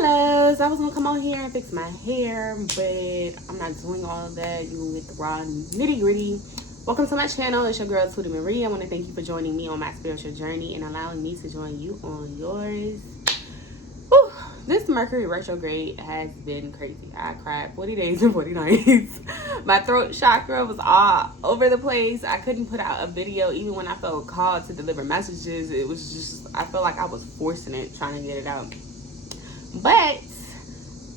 my loves, I was gonna come on here and fix my hair, but I'm not doing all of that. You will get the raw nitty gritty. Welcome to my channel. It's your girl Tootiee Marie. I want to thank you for joining me on my spiritual journey and allowing me to join you on yours. Whew. This Mercury retrograde has been crazy. I cried 40 days and 40 nights. My throat chakra was all over the place. I couldn't put out a video even when I felt called to deliver messages. It was just, I felt like I was forcing it, trying to get it out. But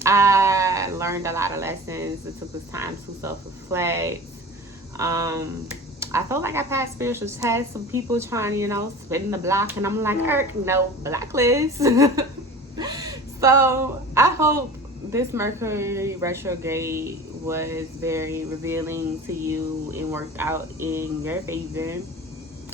I learned a lot of lessons. It took this time to self-reflect. I felt like I passed spiritual tests. Some people trying to, spin the block, and I'm like, no, blacklist. So I hope this Mercury retrograde was very revealing to you and worked out in your favor.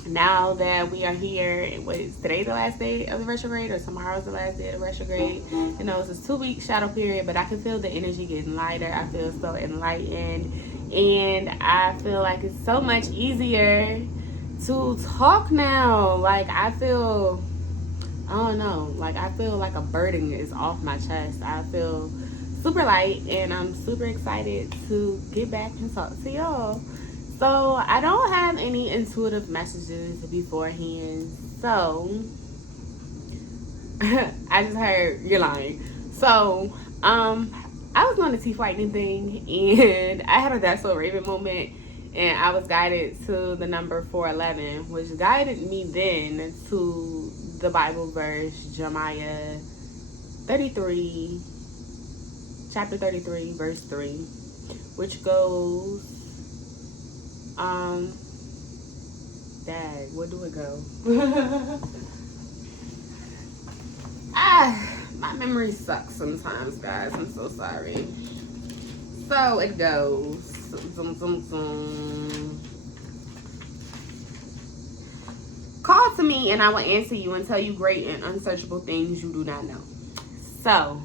Now that we are here, is today the last day of the retrograde or tomorrow's the last day of the retrograde? It's a 2-week shadow period, but I can feel the energy getting lighter. I feel so enlightened, and I feel like it's so much easier to talk now. Like I feel like a burden is off my chest. I feel super light, and I'm super excited to get back and talk to y'all. So I don't have any intuitive messages beforehand. So I just heard you're lying. So I was on the tea frightening thing, and I had a That's So Raven moment, and I was guided to the number 411, which guided me then to the Bible verse, Jeremiah 33, chapter 33, verse 3, which goes, dang, where do it go? My memory sucks sometimes, guys. I'm so sorry. So it goes, Call to me and I will answer you and tell you great and unsearchable things you do not know. So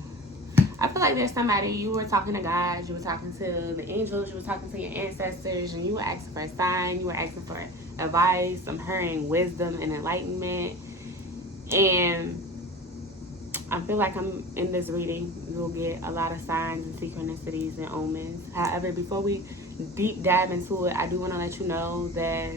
I feel like there's somebody, you were talking to God, you were talking to the angels, you were talking to your ancestors, and you were asking for a sign, you were asking for advice. I'm hearing wisdom and enlightenment, and I feel like I'm in this reading, you'll get a lot of signs and synchronicities and omens. However, before we deep dive into it, I do want to let you know that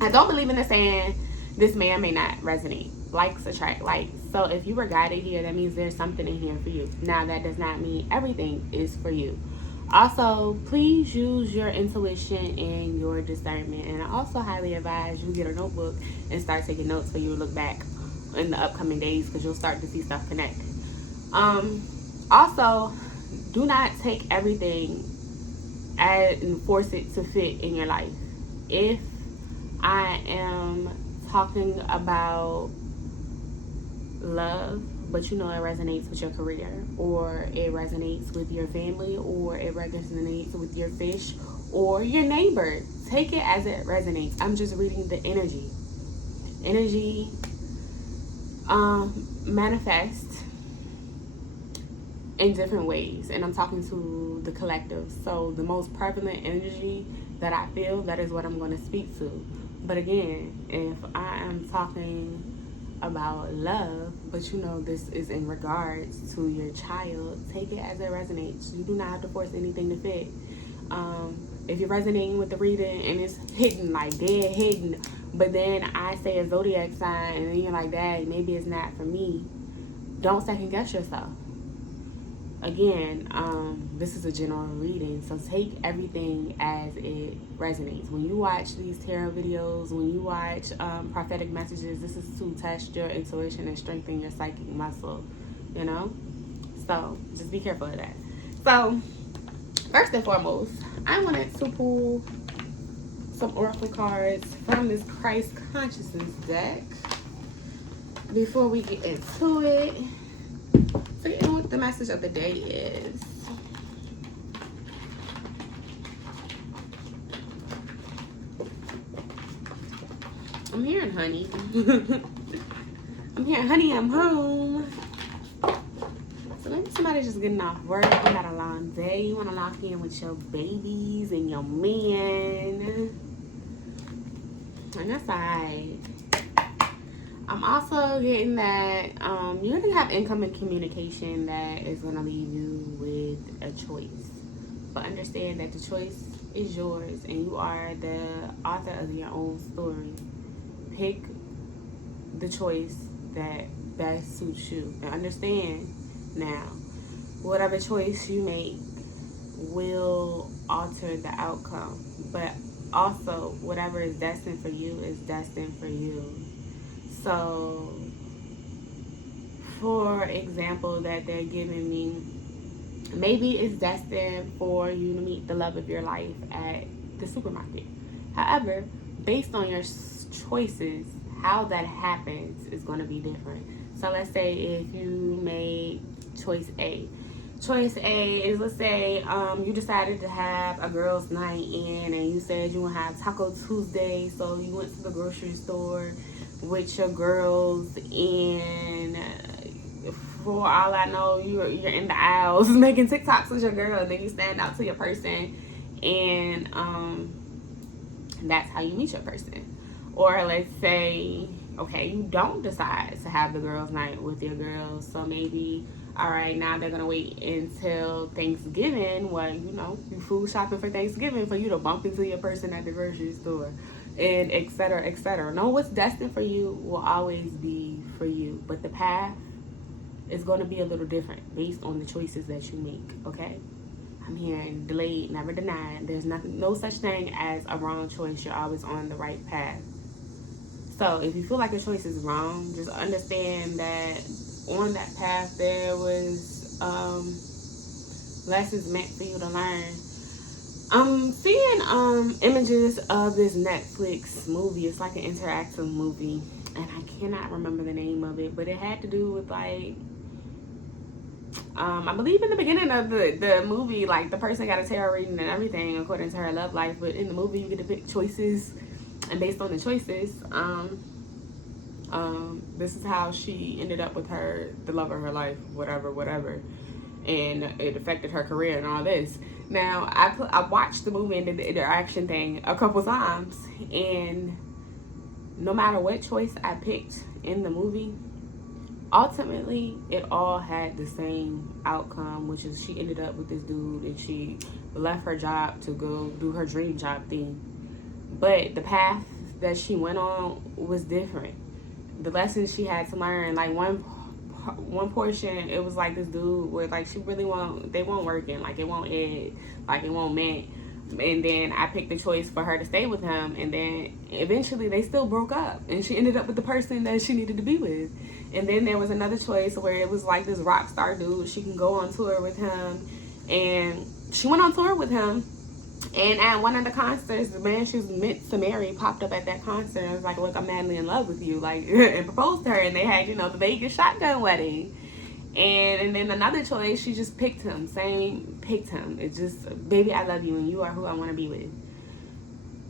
I don't believe in the saying this may or may not resonate. Likes attract likes. So if you were guided here, that means there's something in here for you. Now, that does not mean everything is for you. Also, please use your intuition and your discernment. And I also highly advise you get a notebook and start taking notes for you to look back in the upcoming days, because you'll start to see stuff connect. Also, do not take everything and force it to fit in your life. If I am talking about love, but it resonates with your career, or it resonates with your family, or it resonates with your fish or your neighbor, take it as it resonates. I'm just reading the energy. Manifest in different ways, and I'm talking to the collective. So the most prevalent energy that I feel, that is what I'm going to speak to. But again, if I am talking about love, but this is in regards to your child, take it as it resonates. You do not have to force anything to fit. If you're resonating with the reading and it's hidden, like dead hidden, but then I say a zodiac sign and then you're like, dang, maybe it's not for me, don't second guess yourself. Again, this is a general reading, so take everything as it resonates. When you watch these tarot videos, when you watch prophetic messages, this is to test your intuition and strengthen your psychic muscle, So just be careful of that. So first and foremost, I wanted to pull some oracle cards from this Christ Consciousness deck before we get into it. So you know what the message of the day is. I'm hearing honey. I'm hearing honey, I'm home. So maybe somebody's just getting off work. You got a long day. You want to lock in with your babies and your man. And that's alright. I'm also getting that you're going to have incoming communication that is going to leave you with a choice. But understand that the choice is yours and you are the author of your own story. Pick the choice that best suits you. And understand now, whatever choice you make will alter the outcome. But also, whatever is destined for you is destined for you. So, for example, that they're giving me, maybe it's destined for you to meet the love of your life at the supermarket. However, based on your choices, how that happens is going to be different. So let's say if you made choice A. Choice A is, let's say you decided to have a girls' night in and you said you want to have Taco Tuesday, so you went to the grocery store with your girls, and for all I know, you're in the aisles making TikToks with your girl, and then you stand out to your person, and that's how you meet your person. Or let's say, okay, you don't decide to have the girls' night with your girls, so maybe, all right, now they're gonna wait until Thanksgiving, well, you know, you food shopping for Thanksgiving, for you to bump into your person at the grocery store, and et cetera, et cetera. Know what's destined for you will always be for you, but the path is going to be a little different based on the choices that you make. Okay, I'm hearing delayed, never denied. There's nothing, no such thing as a wrong choice. You're always on the right path. So if you feel like your choice is wrong, just understand that on that path there was lessons meant for you to learn. I'm seeing images of this Netflix movie. It's like an interactive movie, and I cannot remember the name of it, but it had to do with like I believe in the beginning of the movie, like the person got a tarot reading and everything according to her love life, but in the movie you get to pick choices, and based on the choices this is how she ended up with the love of her life, whatever, and it affected her career and all this. Now, I watched the movie and did the interaction thing a couple times, and no matter what choice I picked in the movie, ultimately, it all had the same outcome, which is she ended up with this dude and she left her job to go do her dream job thing. But the path that she went on was different. The lessons she had to learn, like one portion, it was like this dude where like they weren't working, like it won't end, like it won't meant. And then I picked the choice for her to stay with him, and then eventually they still broke up and she ended up with the person that she needed to be with. And then there was another choice where it was like this rock star dude, she can go on tour with him, and she went on tour with him, and at one of the concerts, the man she was meant to marry popped up at that concert and was like, look, I'm madly in love with you, like, and proposed to her, and they had, you know, the Vegas shotgun wedding. And then another choice, she just picked him. Picked him. It's just, baby, I love you and you are who I want to be with.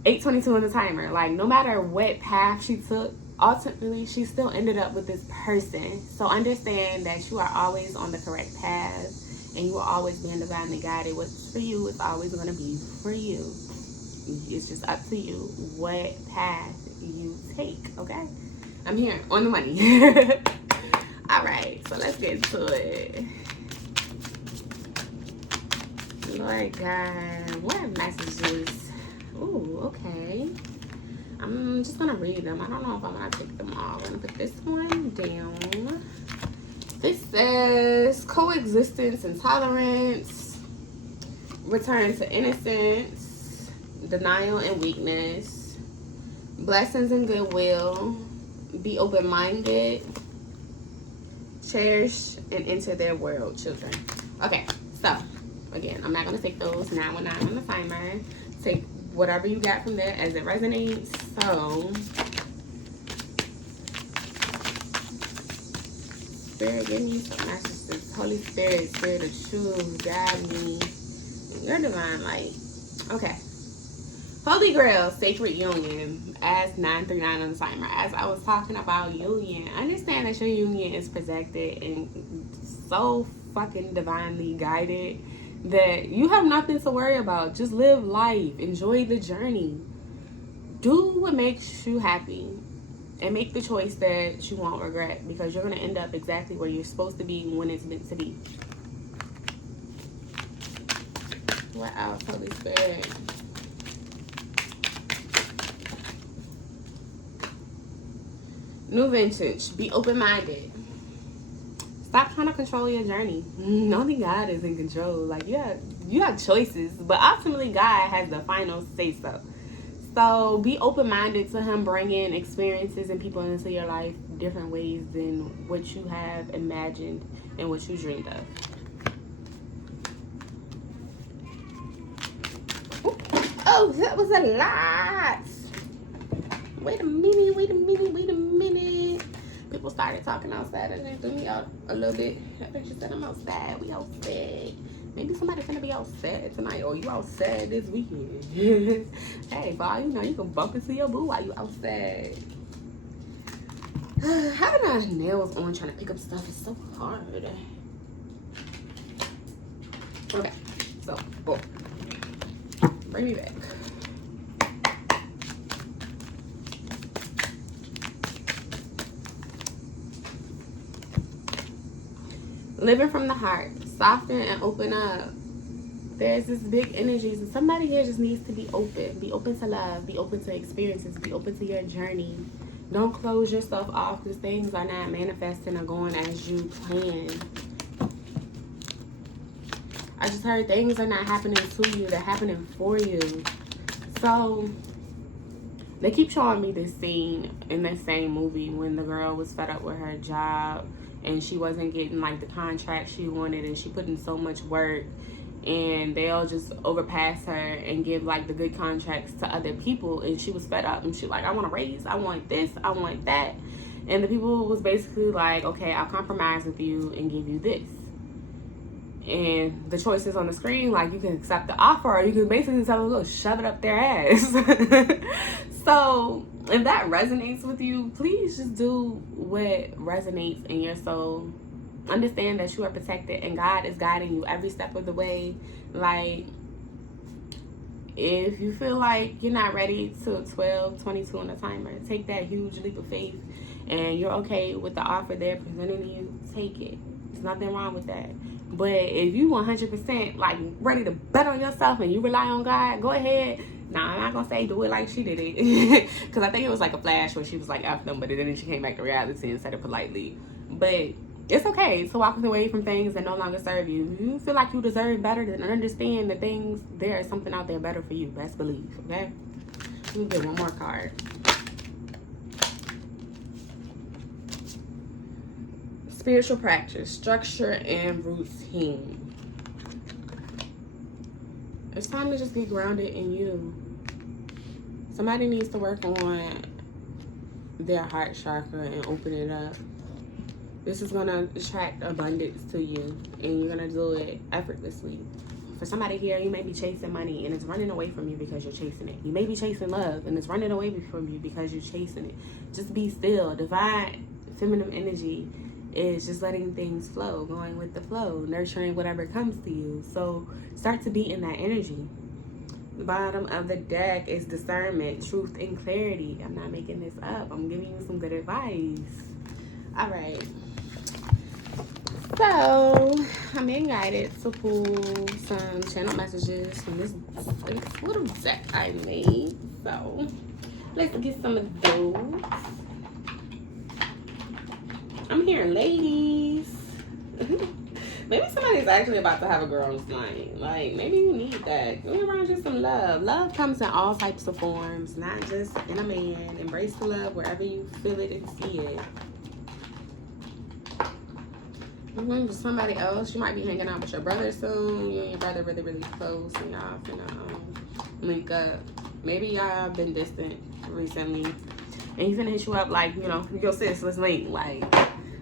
8:22 on the timer. Like, no matter what path she took, ultimately, she still ended up with this person. So understand that you are always on the correct path and you will always be divinely guided. What's for you is always going to be for you. It's just up to you what path you take, okay? I'm here on the money. All right, so let's get into it. Lord God, what messages? Ooh, okay. I'm just gonna read them. I don't know if I'm gonna take them all. I'm gonna put this one down. This says coexistence and tolerance, return to innocence, denial and weakness, blessings and goodwill, be open-minded, cherish and enter their world, children. Okay, so again, I'm not gonna take those now. We're not on the timer. Take whatever you got from there as it resonates. So, Spirit, give me some messages. Holy Spirit, Spirit of truth, guide me. Your divine light. Okay. Holy Grail, Sacred Union, as 939 on the timer. As I was talking about union, understand that your union is protected and so fucking divinely guided that you have nothing to worry about. Just live life. Enjoy the journey. Do what makes you happy. and make the choice that you won't regret, because you're going to end up exactly where you're supposed to be when it's meant to be. What else, Holy Spirit? New vintage. Be open-minded. Stop trying to control your journey. Only God is in control. Like, you have choices, but ultimately God has the final say-so. So be open-minded to him bringing experiences and people into your life different ways than what you have imagined and what you dreamed of. Ooh. Oh, that was a lot. Wait a minute. People started talking outside and they threw me out a little bit. I think she said I'm outside. We outside. Maybe somebody's gonna be outside tonight, or you outside this weekend. Hey, boy, you know you can bump into your boo while you outside. Having our nails on trying to pick up stuff is so hard. Okay, so boom. Bring me back. Living from the heart. Soften and open up. There's this big energy. So somebody here just needs to be open. Be open to love. Be open to experiences. Be open to your journey. Don't close yourself off because things are not manifesting or going as you planned. I just heard things are not happening to you. They're happening for you. So they keep showing me this scene in that same movie when the girl was fed up with her job and she wasn't getting like the contract she wanted, and she put in so much work, and they all just overpass her and give like the good contracts to other people, and she was fed up and she like, I want a raise, I want this, I want that. And the people was basically like, okay, I'll compromise with you and give you this. And the choices on the screen, like you can accept the offer or you can basically tell them, look, shove it up their ass. So if that resonates with you, please just do what resonates in your soul. Understand that you are protected and God is guiding you every step of the way. Like, if you feel like you're not ready to 12, 22 on the timer, take that huge leap of faith and you're okay with the offer they're presenting to you, take it. There's nothing wrong with that. But if you 100% like ready to bet on yourself and you rely on God, go ahead. Now, I'm not going to say do it like she did it. Because I think it was like a flash where she was like, F them, but then she came back to reality and said it politely. But it's okay to walk away from things that no longer serve you. You feel like you deserve better, then understand that there is something out there better for you. Best believe, okay? Let me get one more card. Spiritual practice, structure, and routine. It's time to just get grounded in you. Somebody needs to work on their heart chakra and open it up. This is going to attract abundance to you, and you're going to do it effortlessly. For somebody here, you may be chasing money, and it's running away from you because you're chasing it. You may be chasing love, and it's running away from you because you're chasing it. Just be still. Divine feminine energy is just letting things flow, going with the flow, nurturing whatever comes to you. So start to be in that energy. The bottom of the deck is discernment, truth, and clarity. I'm not making this up. I'm giving you some good advice. All right. So I'm being guided to pull some channel messages from this little deck I made. So let's get some of those. I'm hearing ladies. Maybe somebody's actually about to have a girl on this line. Like, maybe you need that. Go around just some love. Love comes in all types of forms, not just in a man. Embrace the love wherever you feel it and see it. Remember somebody else. You might be hanging out with your brother soon. You and your brother really, really close, and y'all finna link up. Maybe y'all been distant recently, and he's gonna hit you up like, you know, yo sis, let's link. Like,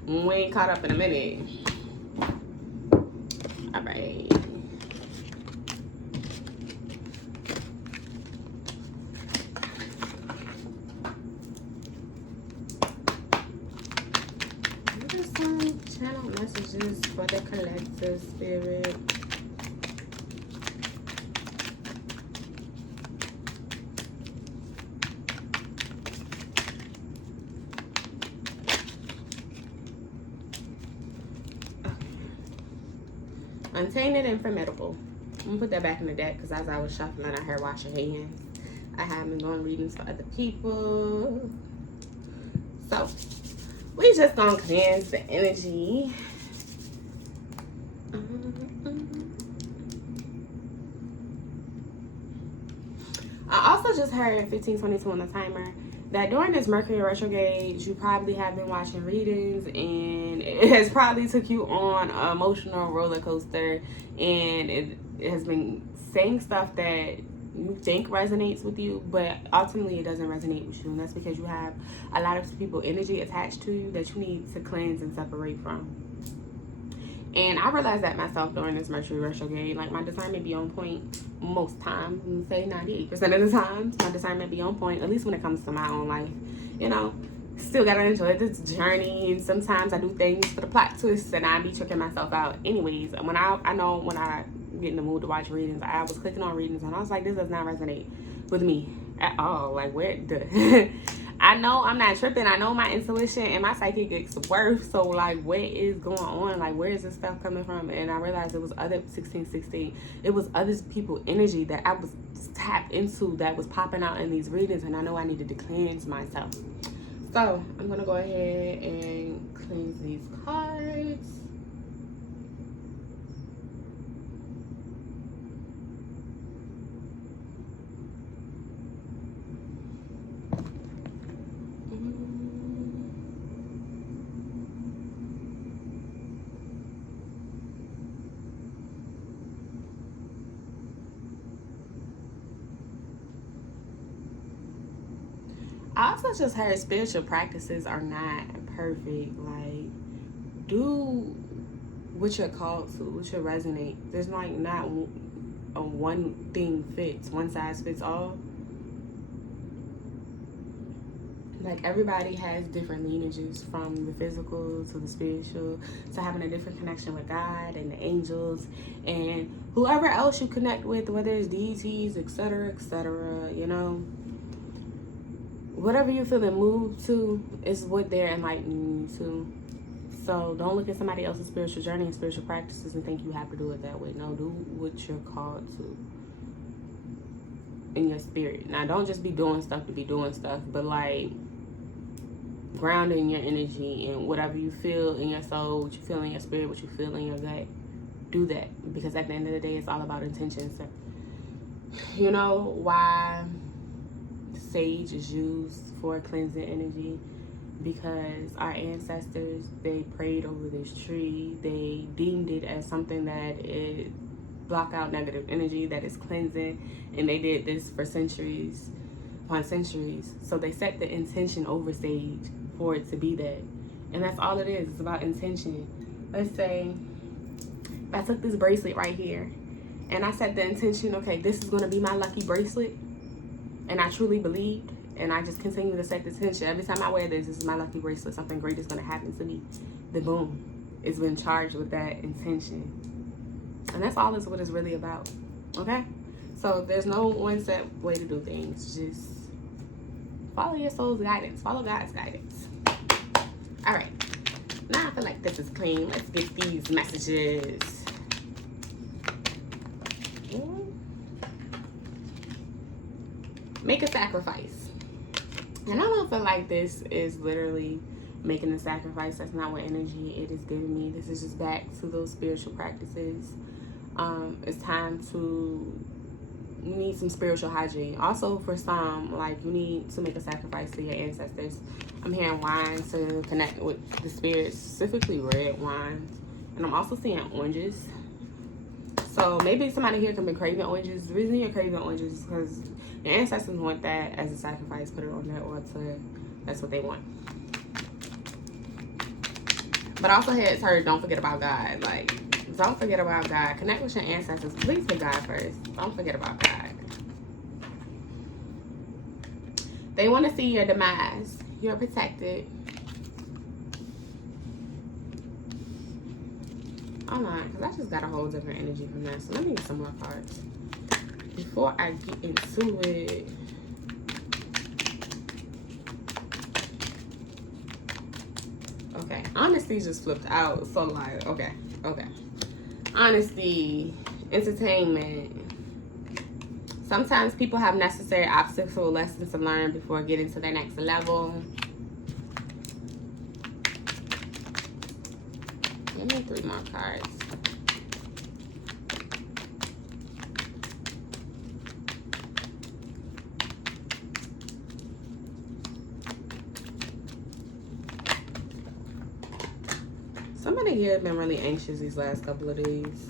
we ain't caught up in a minute. All right. What are some channel messages for the collective spirit? Untainted and formidable. I'm going to put that back in the deck because as I was shuffling, I heard wash your hands. I have been doing readings for other people. So, we just going to cleanse the energy. I also just heard 1522 on the timer that during this Mercury retrograde, you probably have been watching readings and it has probably took you on an emotional roller coaster, and it has been saying stuff that you think resonates with you, but ultimately it doesn't resonate with you, and that's because you have a lot of people energy attached to you that you need to cleanse and separate from. And I realized that myself during this Mercury retrograde. Like, my discernment be on point most times. I'm say 98% of the times, my discernment be on point, at least when it comes to my own life. You know, still gotta enjoy this journey. And sometimes I do things for the plot twists and I be tricking myself out. Anyways, when I know when I get in the mood to watch readings, I was clicking on readings and I was like, this does not resonate with me at all. Like, where the... I know I'm not tripping. I know my intuition and my psychic gets worse. So, like, what is going on? Like, where is this stuff coming from? And I realized it was other 1616. It was other people energy that I was tapped into that was popping out in these readings. And I know I needed to cleanse myself. So, I'm going to go ahead and cleanse these cards. I also just heard spiritual practices are not perfect. Like, do what you're called to, what should resonate. There's like not a one thing fits, one size fits all. Like, everybody has different lineages, from the physical to the spiritual to having a different connection with God and the angels and whoever else you connect with, whether it's deities, etc., you know. Whatever you're feeling moved to is what they're enlightening you to. So don't look at somebody else's spiritual journey and spiritual practices and think you have to do it that way. No, do what you're called to in your spirit. Now, don't just be doing stuff to be doing stuff, but like grounding your energy and whatever you feel in your soul, what you feel in your spirit, what you feel in your gut. Do that, because at the end of the day, it's all about intentions. You know why sage is used for cleansing energy? Because our ancestors, they prayed over this tree. They deemed it as something that it block out negative energy, that is cleansing, and they did this for centuries upon centuries. So they set the intention over sage for it to be that, and that's all it is. It's about intention. Let's say if I took this bracelet right here and I set the intention, okay, this is going to be my lucky bracelet, and I truly believed, and I just continue to set the intention. Every time I wear this is my lucky bracelet, something great is going to happen to me. Then boom, it's been charged with that intention. And that's all this what it's really about. Okay? So there's no one set way to do things. Just follow your soul's guidance. Follow God's guidance. All right. Now I feel like this is clean. Let's get these messages. Make a sacrifice. And I don't feel like this is literally making a sacrifice. That's not what energy it is giving me. This is just back to those spiritual practices. It's time to, you need some spiritual hygiene. Also, for some, like, you need to make a sacrifice to your ancestors. I'm hearing wine to connect with the spirits, specifically red wines. And I'm also seeing oranges. So maybe somebody here can be craving oranges. The reason you're craving oranges is because your ancestors want that as a sacrifice. Put it on their altar. That's what they want. But also here it's heard, don't forget about God. Like, don't forget about God. Connect with your ancestors. Please put God first. Don't forget about God. They want to see your demise. You're protected. Hold on, because I just got a whole different energy from that. So let me get some more cards before I get into it. Okay, honesty just flipped out. So like, okay. Honesty, entertainment. Sometimes people have necessary obstacles or lessons to learn before getting to their next level. Give me 3 more cards. Somebody here has been really anxious these last couple of days.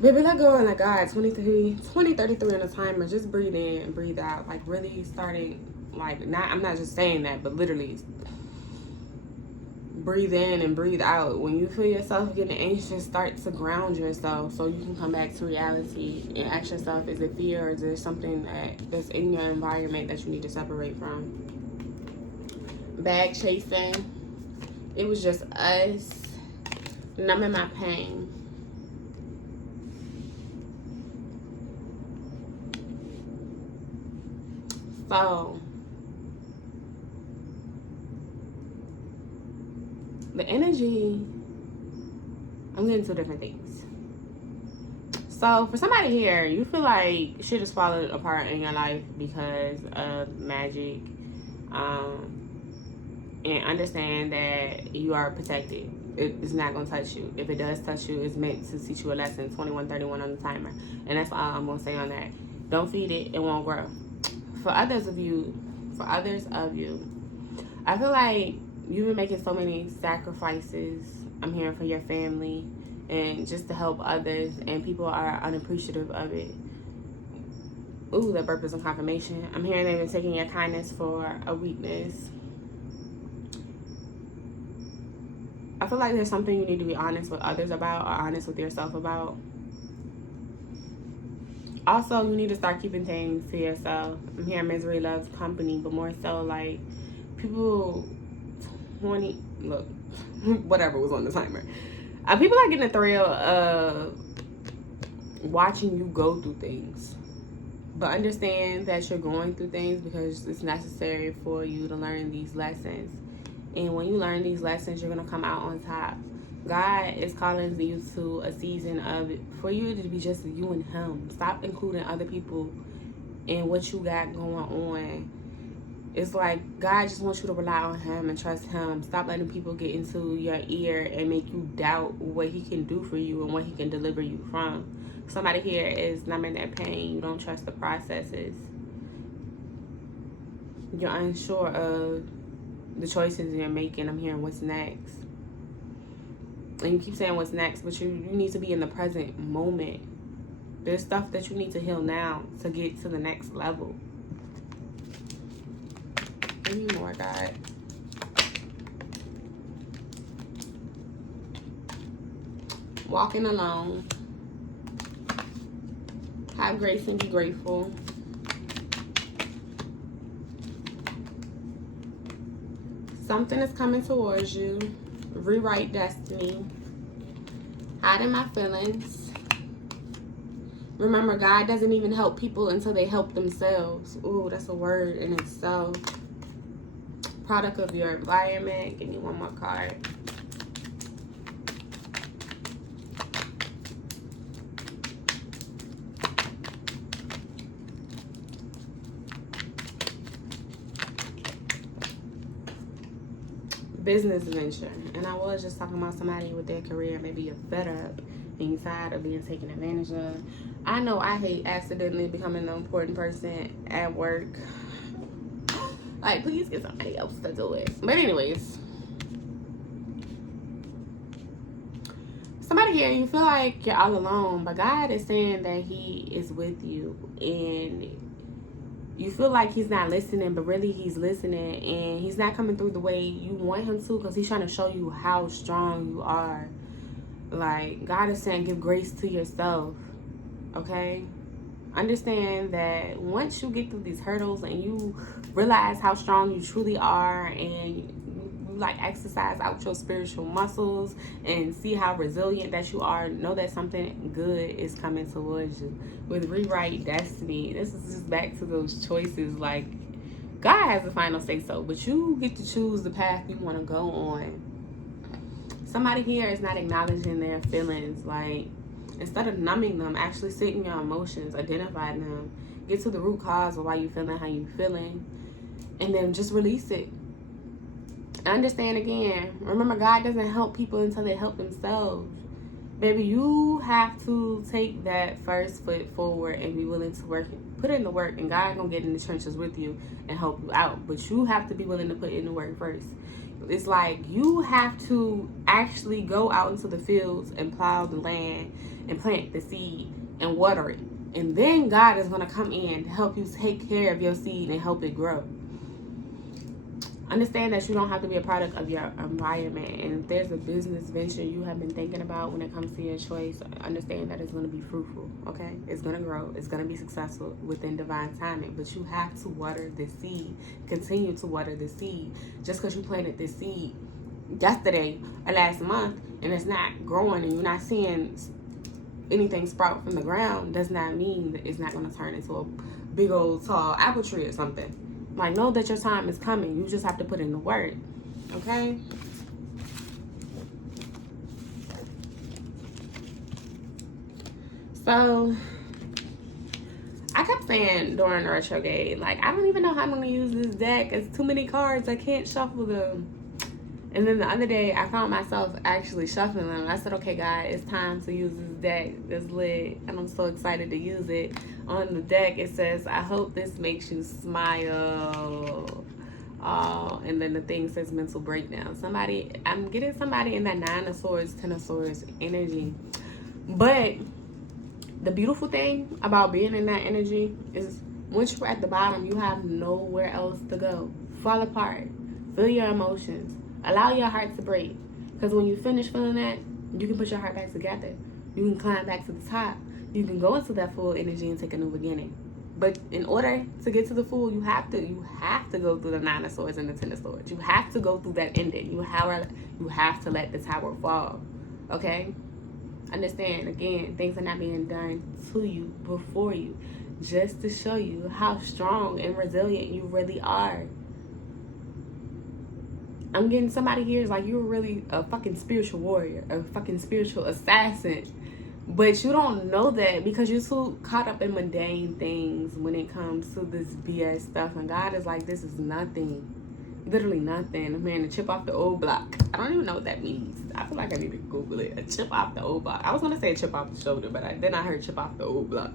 Baby, let go and let God. 2033 on the timer. Just breathe in and breathe out. Like, really starting, like, I'm not just saying that, but literally breathe in and breathe out. When you feel yourself getting anxious, start to ground yourself so you can come back to reality and ask yourself, is it fear or is there something that's in your environment that you need to separate from? Bag chasing. It was just us numbing my pain. So, the energy, I'm getting 2 different things. So, for somebody here, you feel like shit is falling apart in your life because of magic. And understand that you are protected. It's not going to touch you. If it does touch you, it's meant to teach you a lesson. 2131 on the timer. And that's all I'm going to say on that. Don't feed it. It won't grow. For others of you, I feel like you've been making so many sacrifices. I'm hearing for your family and just to help others, and people are unappreciative of it. Ooh, that burp is a confirmation. I'm hearing they've been taking your kindness for a weakness. I feel like there's something you need to be honest with others about or honest with yourself about. Also, you need to start keeping things to yourself. I'm hearing misery loves company, but more so like people look, whatever was on the timer. People are getting the thrill of watching you go through things. But understand that you're going through things because it's necessary for you to learn these lessons. And when you learn these lessons, you're going to come out on top. God is calling you to a season of for you to be just you and him. Stop including other people in what you got going on. It's like God just wants you to rely on him and trust him. Stop letting people get into your ear and make you doubt what he can do for you and what he can deliver you from. Somebody here is numbing their pain. You don't trust the processes. You're unsure of the choices you're making. I'm hearing what's next. And you keep saying what's next, but you need to be in the present moment. There's stuff that you need to heal now to get to the next level. Give me more, God. Walking alone. Have grace and be grateful. Something is coming towards you. Rewrite destiny. Hiding my feelings. Remember, God doesn't even help people until they help themselves. Ooh, that's a word in itself. Product of your environment. Give me one more card. Business venture. And I was just talking about somebody with their career. Maybe you're fed up and you're tired of being taken advantage of. I know I hate accidentally becoming an important person at work. Like, please get somebody else to do it. But anyways, somebody here, you feel like you're all alone, but God is saying that he is with you, and you feel like he's not listening, but really he's listening, and he's not coming through the way you want him to because he's trying to show you how strong you are. Like, God is saying give grace to yourself, okay? Understand that once you get through these hurdles and you realize how strong you truly are, and you like exercise out your spiritual muscles and see how resilient that you are, know that something good is coming towards you. With rewrite destiny, this is just back to those choices. Like, God has the final say so, but you get to choose the path you want to go on. somebody here is not acknowledging their feelings. Like, instead of numbing them, actually sit in your emotions, identify them, get to the root cause of why you feeling how you feeling, and then just release it. Understand again, remember, God doesn't help people until they help themselves. Baby, you have to take that first foot forward and be willing to work, put in the work, and God gonna get in the trenches with you and help you out. But you have to be willing to put in the work first. It's like you have to actually go out into the fields and plow the land and plant the seed and water it. And then God is gonna come in to help you take care of your seed and help it grow. Understand that you don't have to be a product of your environment. And if there's a business venture you have been thinking about when it comes to your choice, understand that it's going to be fruitful, okay? It's going to grow. It's going to be successful within divine timing. But you have to water the seed. Continue to water the seed. Just because you planted this seed yesterday or last month and it's not growing and you're not seeing anything sprout from the ground does not mean that it's not going to turn into a big old tall apple tree or something. Like, know that your time is coming. You just have to put in the work. Okay? So, I kept saying during the retrograde, like, I don't even know how I'm going to use this deck. It's too many cards. I can't shuffle them. And then the other day, I found myself actually shuffling them. I said, okay, God, it's time to use this deck. It's lit. And I'm so excited to use it. On the deck, it says, I hope this makes you smile. Oh, and then the thing says mental breakdown. Somebody, I'm getting somebody in that 9 of Swords, 10 of Swords energy. But the beautiful thing about being in that energy is once you're at the bottom, you have nowhere else to go. Fall apart. Feel your emotions. Allow your heart to break. Because when you finish feeling that, you can put your heart back together. You can climb back to the top. You can go into that full energy and take a new beginning. But in order to get to the full, you have to go through the 9 of Swords and the 10 of Swords. You have to go through that ending. You have to let the tower fall. Okay? Understand, again, things are not being done to you, before you, just to show you how strong and resilient you really are. I'm getting somebody here is like, you're really a fucking spiritual warrior, a fucking spiritual assassin. But you don't know that because you're too caught up in mundane things when it comes to this BS stuff. And God is like, this is nothing. Literally nothing. I'm hearing a chip off the old block. I don't even know what that means. I feel like I need to Google it. A chip off the old block. I was going to say a chip off the shoulder, but then I heard chip off the old block.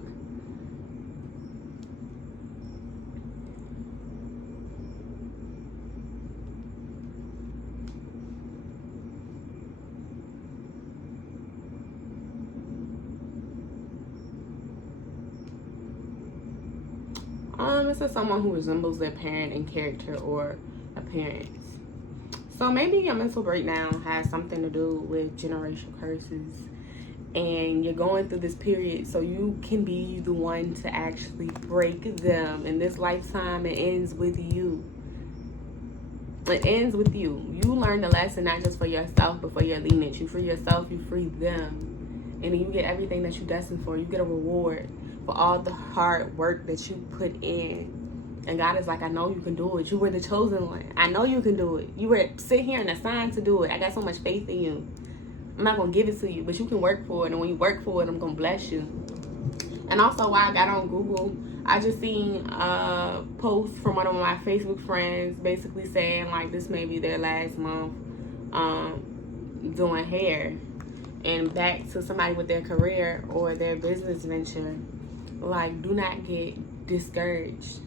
This is someone who resembles their parent in character or appearance. So maybe your mental breakdown has something to do with generational curses. And you're going through this period so you can be the one to actually break them. In this lifetime, it ends with you. It ends with you. You learn the lesson not just for yourself, but for your lineage. You free yourself, you free them. And then you get everything that you're destined for. You get a reward for all the hard work that you put in. And God is like, I know you can do it. You were the chosen one. I know you can do it. You were sitting here and assigned to do it. I got so much faith in you. I'm not going to give it to you, but you can work for it. And when you work for it, I'm going to bless you. And also, while I got on Google, I just seen a post from one of my Facebook friends basically saying, like, this may be their last month doing hair. And back to somebody with their career or their business venture, like, do not get discouraged.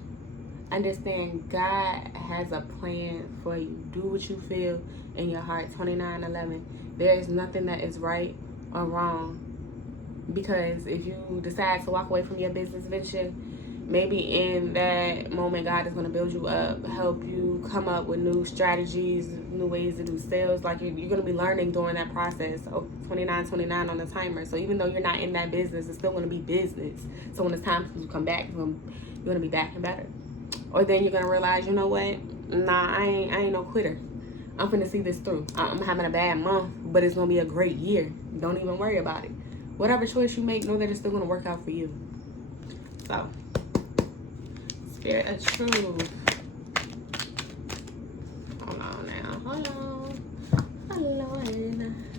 Understand, God has a plan for you. Do what you feel in your heart. 29:11. There is nothing that is right or wrong. Because if you decide to walk away from your business venture, maybe in that moment, God is going to build you up, help you come up with new strategies, new ways to do sales. Like, you're going to be learning during that process. Oh, 29:29 on the timer. So even though you're not in that business, it's still going to be business. So when it's time to come back, you're going to be back and better. Or then you're going to realize, you know what? Nah, I ain't no quitter. I'm finna see this through. I'm having a bad month, but it's going to be a great year. Don't even worry about it. Whatever choice you make, know that it's still going to work out for you. So, Spirit of Truth. Hold on now. Hold on.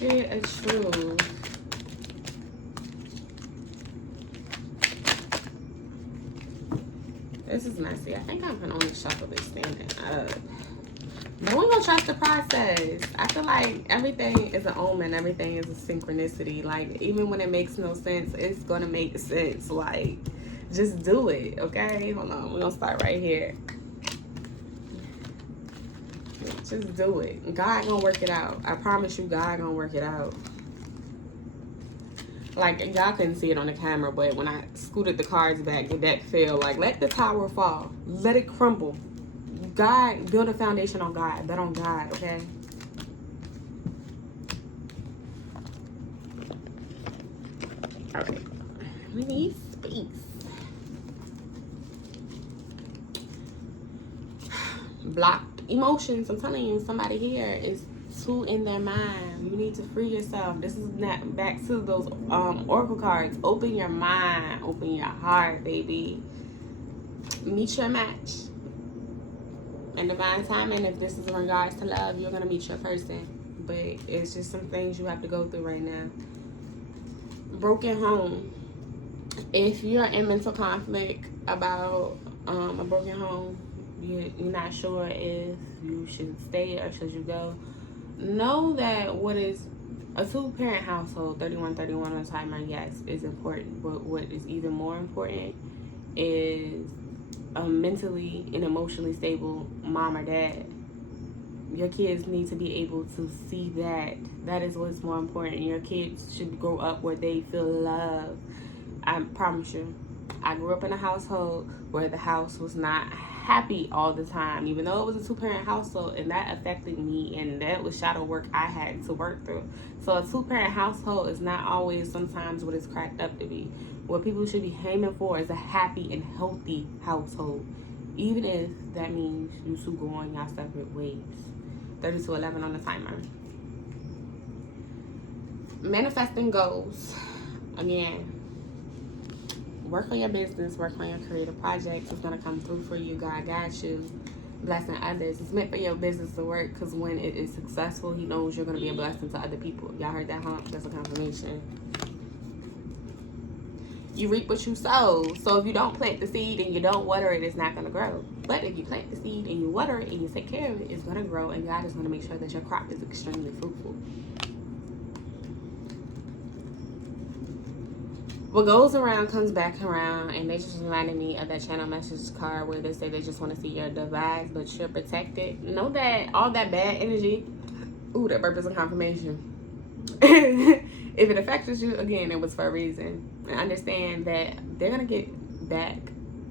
Spirit of Truth. This is messy. I think I can only shuffle this standing up. But we're going to trust the process. I feel like everything is an omen. Everything is a synchronicity. Like, even when it makes no sense, it's going to make sense. Like, just do it, okay? Hold on. We're going to start right here. Just do it. God going to work it out. I promise you, God going to work it out. Like, y'all couldn't see it on the camera, but when I scooted the cards back, the deck fell. Like, let the tower fall. Let it crumble. God, build a foundation on God. Bet on God, okay? All right. We need space. Blocked emotions. I'm telling you, somebody here is too in their mind. You need to free yourself. This is not back to those oracle cards. Open your mind. Open your heart, baby. Meet your match. In divine timing, if this is in regards to love, you're going to meet your person. But it's just some things you have to go through right now. Broken home. If you're in mental conflict about a broken home, you're not sure if you should stay or should you go, know that what is a two-parent household, 3131 on the timer, yes, is important. But what is even more important is a mentally and emotionally stable mom or dad. Your kids need to be able to see that. That is what's more important. Your kids should grow up where they feel love. I promise you. I grew up in a household where the house was not happy all the time, even though it was a two-parent household, and that affected me, and that was shadow work I had to work through. So a two-parent household is not always sometimes what it's cracked up to be. What people should be aiming for is a happy and healthy household, even if that means you two go on your separate ways. 3211 on the timer. Manifesting goals. Again, work on your business, work on your creative projects. It's going to come through for you. God got you. Blessing others. It's meant for your business to work, because when it is successful, he knows you're going to be a blessing to other people. Y'all heard that, huh? That's a confirmation. You reap what you sow. So if you don't plant the seed and you don't water it, it's not going to grow. But if you plant the seed and you water it and you take care of it, it's going to grow, and God is going to make sure that your crop is extremely fruitful. What goes around comes back around, and they just reminded me of that channel message card where they say they just want to see your device, but you're protected. Know that all that bad energy, ooh, that purpose and confirmation. If it affects you, again, it was for a reason. And understand that they're going to get back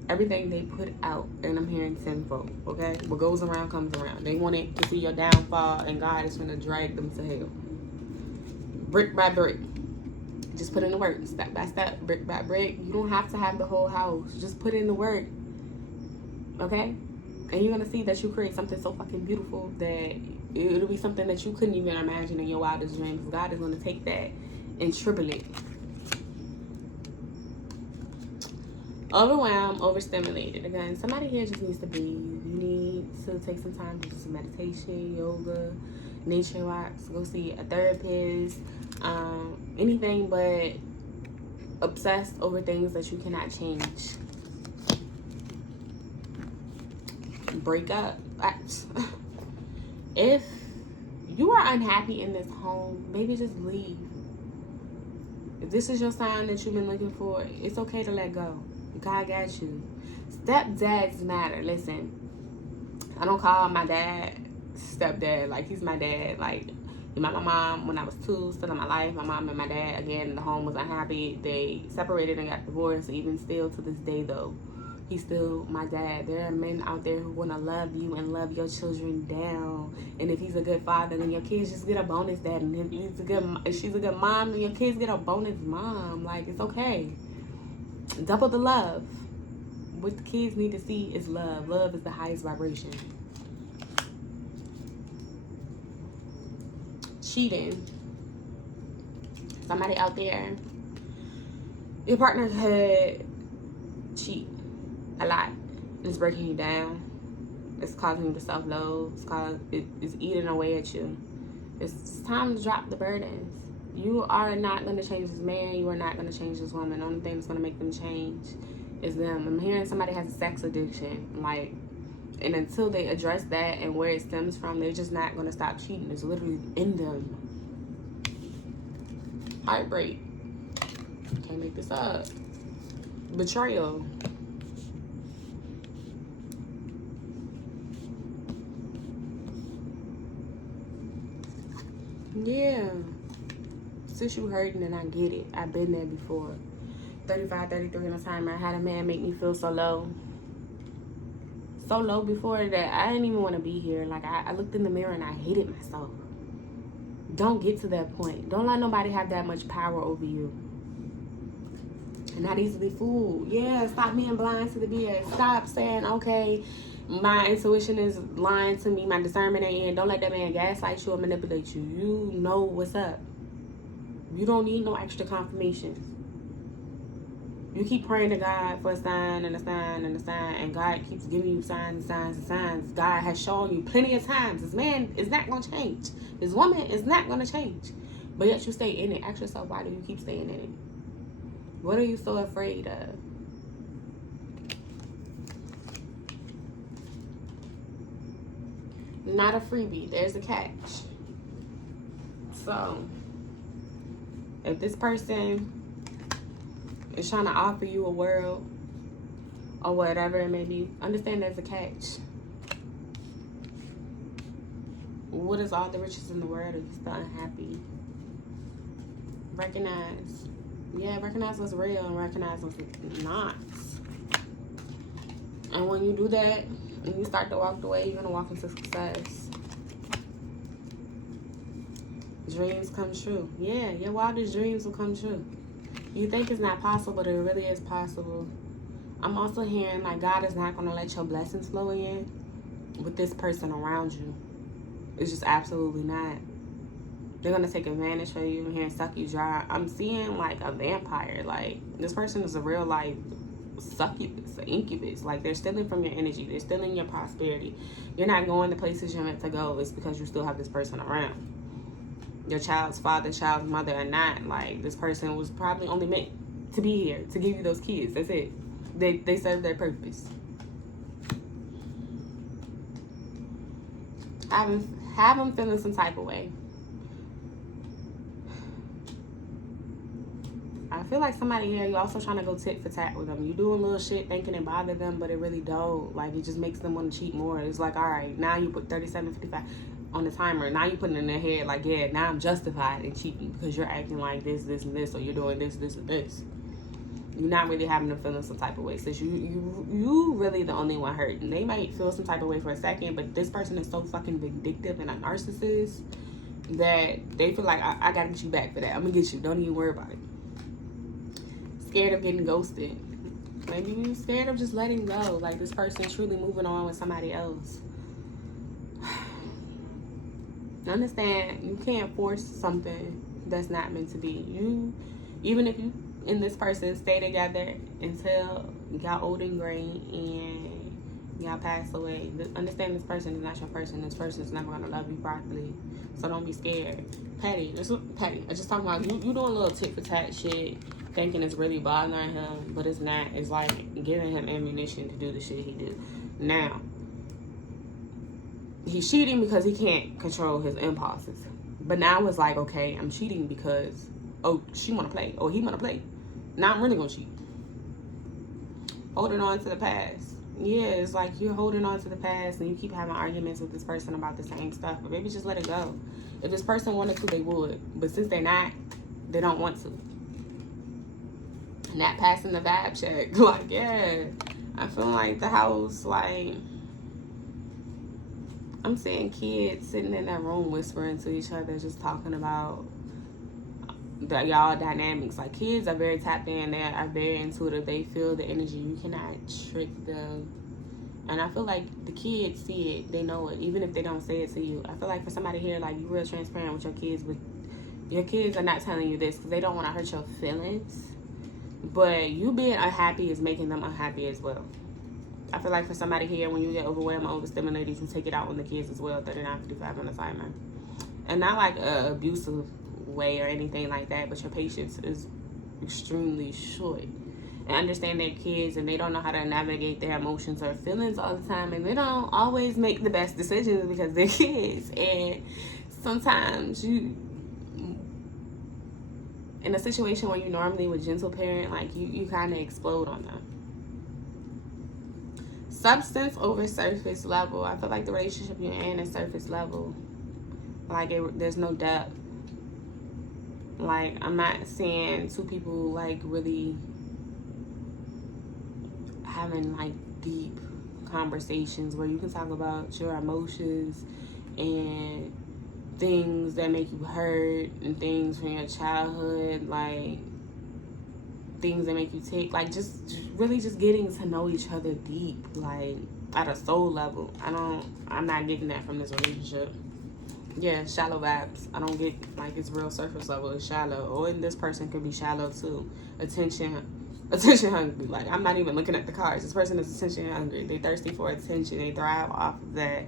everything they put out, and I'm hearing tenfold, okay? What goes around comes around. They wanted to see your downfall, and God is going to drag them to hell. Brick by brick. Just put in the work, step by step, brick by brick. You don't have to have the whole house. Just put in the work, okay? And you're going to see that you create something so fucking beautiful that it'll be something that you couldn't even imagine in your wildest dreams. God is going to take that and triple it. Overwhelmed, overstimulated. Again, somebody here just needs to breathe. You need to take some time to do some meditation, yoga, nature walks, go see a therapist, anything but obsessed over things that you cannot change. Break up. If you are unhappy in this home, maybe just leave. If this is your sign that you've been looking for, it's okay to let go. God got you. Stepdads matter. Listen, I don't call my dad stepdad. Like, he's my dad. Like, he met my mom when I was 2, still in my life. My mom and my dad, again, the home was unhappy. They separated and got divorced. Even still to this day, though, he's still my dad. There are men out there who want to love you and love your children down. And if he's a good father, then your kids just get a bonus dad. And if she's a good mom, then your kids get a bonus mom. Like, it's okay. Double the love. What the kids need to see is love. Love is the highest vibration. Cheating. Somebody out there, your partner could cheat a lot. It's breaking you down. It's causing you to self-loathe. It's eating away at you. It's time to drop the burdens. You are not going to change this man. You are not going to change this woman. The only thing that's going to make them change is them. I'm hearing somebody has a sex addiction. Like, and until they address that and where it stems from, they're just not going to stop cheating. It's literally in them. Heartbreak. Can't make this up. Betrayal. Yeah. Since you hurting, and I get it. I've been there before. 35, 33 in a timer. I had a man make me feel so low. So low before that I didn't even want to be here. Like, I looked in the mirror and I hated myself. Don't get to that point. Don't let nobody have that much power over you. And not easily fooled. Yeah, stop being blind to the BS. Stop saying, okay, my intuition is lying to me. My discernment ain't in. Don't let that man gaslight you or manipulate you. You know what's up. You don't need no extra confirmations. You keep praying to God for a sign and a sign and a sign, and God keeps giving you signs and signs and signs. God has shown you plenty of times. This man is not going to change. This woman is not going to change. But yet you stay in it. Ask yourself, why do you keep staying in it? What are you so afraid of? Not a freebie. There's a catch. So, if this person is trying to offer you a world or whatever it may be, understand there's a catch. What is all the riches in the world if you're still unhappy? Recognize. Yeah, recognize what's real and recognize what's not. And when you do that, and you start to walk the way, you're going to walk into success. Dreams come true. Yeah, your wildest dreams will come true. You think it's not possible, but it really is possible. I'm also hearing, like, God is not going to let your blessings flow in with this person around you. It's just absolutely not. They're going to take advantage of you and suck you dry. I'm seeing, like, a vampire. Like, this person is a real life succubus, an incubus. Like, they're stealing from your energy. They're stealing your prosperity. You're not going the places you're meant to go. It's because you still have this person around. Your child's father, child's mother are not. Like, this person was probably only meant to be here, to give you those kids. That's it. They serve their purpose. Have them feeling some type of way. I feel like somebody here, you also trying to go tit for tat with them. You doing little shit thinking it bothered them, but it really don't. Like, it just makes them want to cheat more. It's like, all right, now you put 37.55 on the timer. Now you putting in their head, like, yeah, now I'm justified in cheating because you're acting like this, this, and this, or you're doing this, this, and this. You're not really having them feeling some type of way. Since you really the only one hurting. They might feel some type of way for a second, but this person is so fucking vindictive and a narcissist that they feel like, I gotta get you back for that. I'm gonna get you. Don't even worry about it. Scared of getting ghosted. Maybe you're scared of just letting go. Like, this person truly moving on with somebody else. Understand, you can't force something that's not meant to be. You, even if you and this person stay together until y'all old and gray and y'all pass away. Understand, this person is not your person. This person is never gonna love you properly. So don't be scared. Petty. Petty. I just talking about you doing a little tit for tat shit, thinking it's really bothering him, but it's not. It's like giving him ammunition to do the shit he do. Now, he's cheating because he can't control his impulses. But now it's like, okay, I'm cheating because, oh, she want to play. Oh, he want to play. Now I'm really going to cheat. Holding on to the past. Yeah, it's like you're holding on to the past and you keep having arguments with this person about the same stuff. But maybe just let it go. If this person wanted to, they would. But since they're not, they don't want to. Not passing the vibe check. Like, yeah, I feel like the house, like, I'm seeing kids sitting in that room whispering to each other, just talking about y'all dynamics. Like, kids are very tapped in. They are very intuitive. They feel the energy. You cannot trick them. And I feel like the kids see it. They know it, even if they don't say it to you. I feel like for somebody here, like, you're real transparent with your kids, but your kids are not telling you this because they don't want to hurt your feelings. But you being unhappy is making them unhappy as well. I feel like for somebody here, when you get overwhelmed or overstimulated, you take it out on the kids as well. 39.55 on the timer. And not like a abusive way or anything like that, but your patience is extremely short. And understand their kids, and they don't know how to navigate their emotions or feelings all the time, and they don't always make the best decisions because they're kids. And sometimes you, in a situation where you normally would gentle parent, like you kind of explode on them. Substance over surface level. I feel like the relationship you're in is surface level. Like there's no depth. Like I'm not seeing two people like really having like deep conversations where you can talk about your emotions and things that make you hurt and things from your childhood, like things that make you tick, like just really just getting to know each other deep, like at a soul level. I'm not getting that from this relationship. Yeah, shallow vibes. I don't get like it's real surface level. It's shallow. Or this person could be shallow too. Attention hungry. Like I'm not even looking at the cards. This person is attention hungry. They thirsty for attention. They thrive off of that.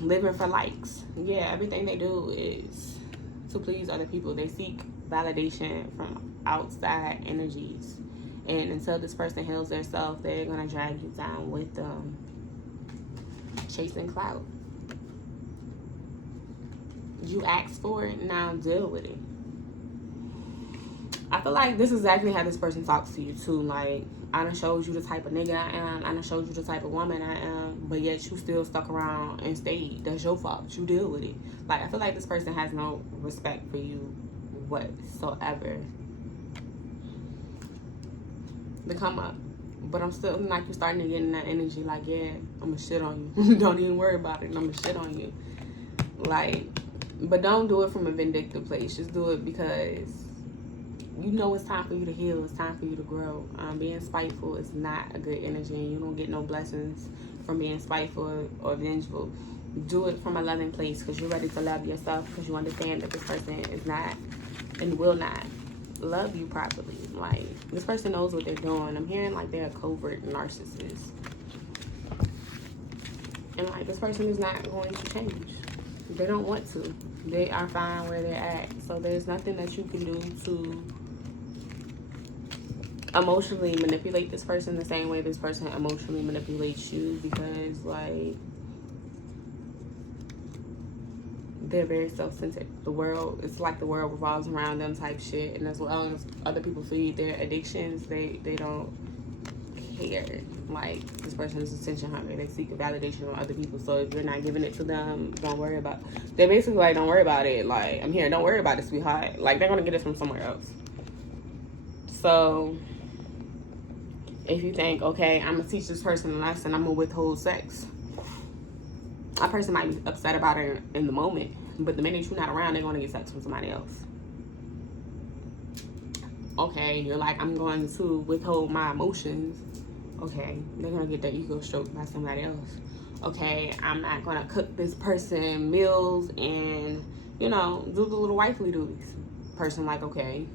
Living for likes. Yeah, everything they do is to please other people. They seek validation from outside energies. And until this person heals themselves, they're gonna drag you down with them. Chasing clout. You asked for it, now deal with it. I feel like this is exactly how this person talks to you too. Like, I done showed you the type of nigga I am. I done showed you the type of woman I am. But yet you still stuck around and stayed. That's your fault. You deal with it. Like, I feel like this person has no respect for you whatsoever. To come up. But I'm still like, you're starting to get in that energy. Like, yeah, I'm gonna shit on you. Don't even worry about it. I'm gonna shit on you. Like, but don't do it from a vindictive place. Just do it because you know it's time for you to heal. It's time for you to grow. Being spiteful is not a good energy, and you don't get no blessings from being spiteful or vengeful. Do it from a loving place because you're ready to love yourself, because you understand that this person is not and will not love you properly. Like, this person knows what they're doing. I'm hearing like they're a covert narcissist. And like, this person is not going to change. They don't want to. They are fine where they're at. So there's nothing that you can do to emotionally manipulate this person the same way this person emotionally manipulates you, because like they're very self-centered. The world, it's like the world revolves around them type shit. And as long as other people feed their addictions, they don't care. Like, this person is attention hungry. They seek validation from other people. So if you're not giving it to them, don't worry about it. They're basically like, don't worry about it. Like, I'm here. Don't worry about it, sweetheart. Like, they're going to get it from somewhere else. So if you think, okay, I'm going to teach this person a lesson, I'm going to withhold sex. A person might be upset about it in the moment. But the minute you're not around, they're going to get sex from somebody else. Okay, you're like, I'm going to withhold my emotions. Okay, they're going to get their ego stroked by somebody else. Okay, I'm not going to cook this person meals and, you know, do the little wifely duties. Person like, okay,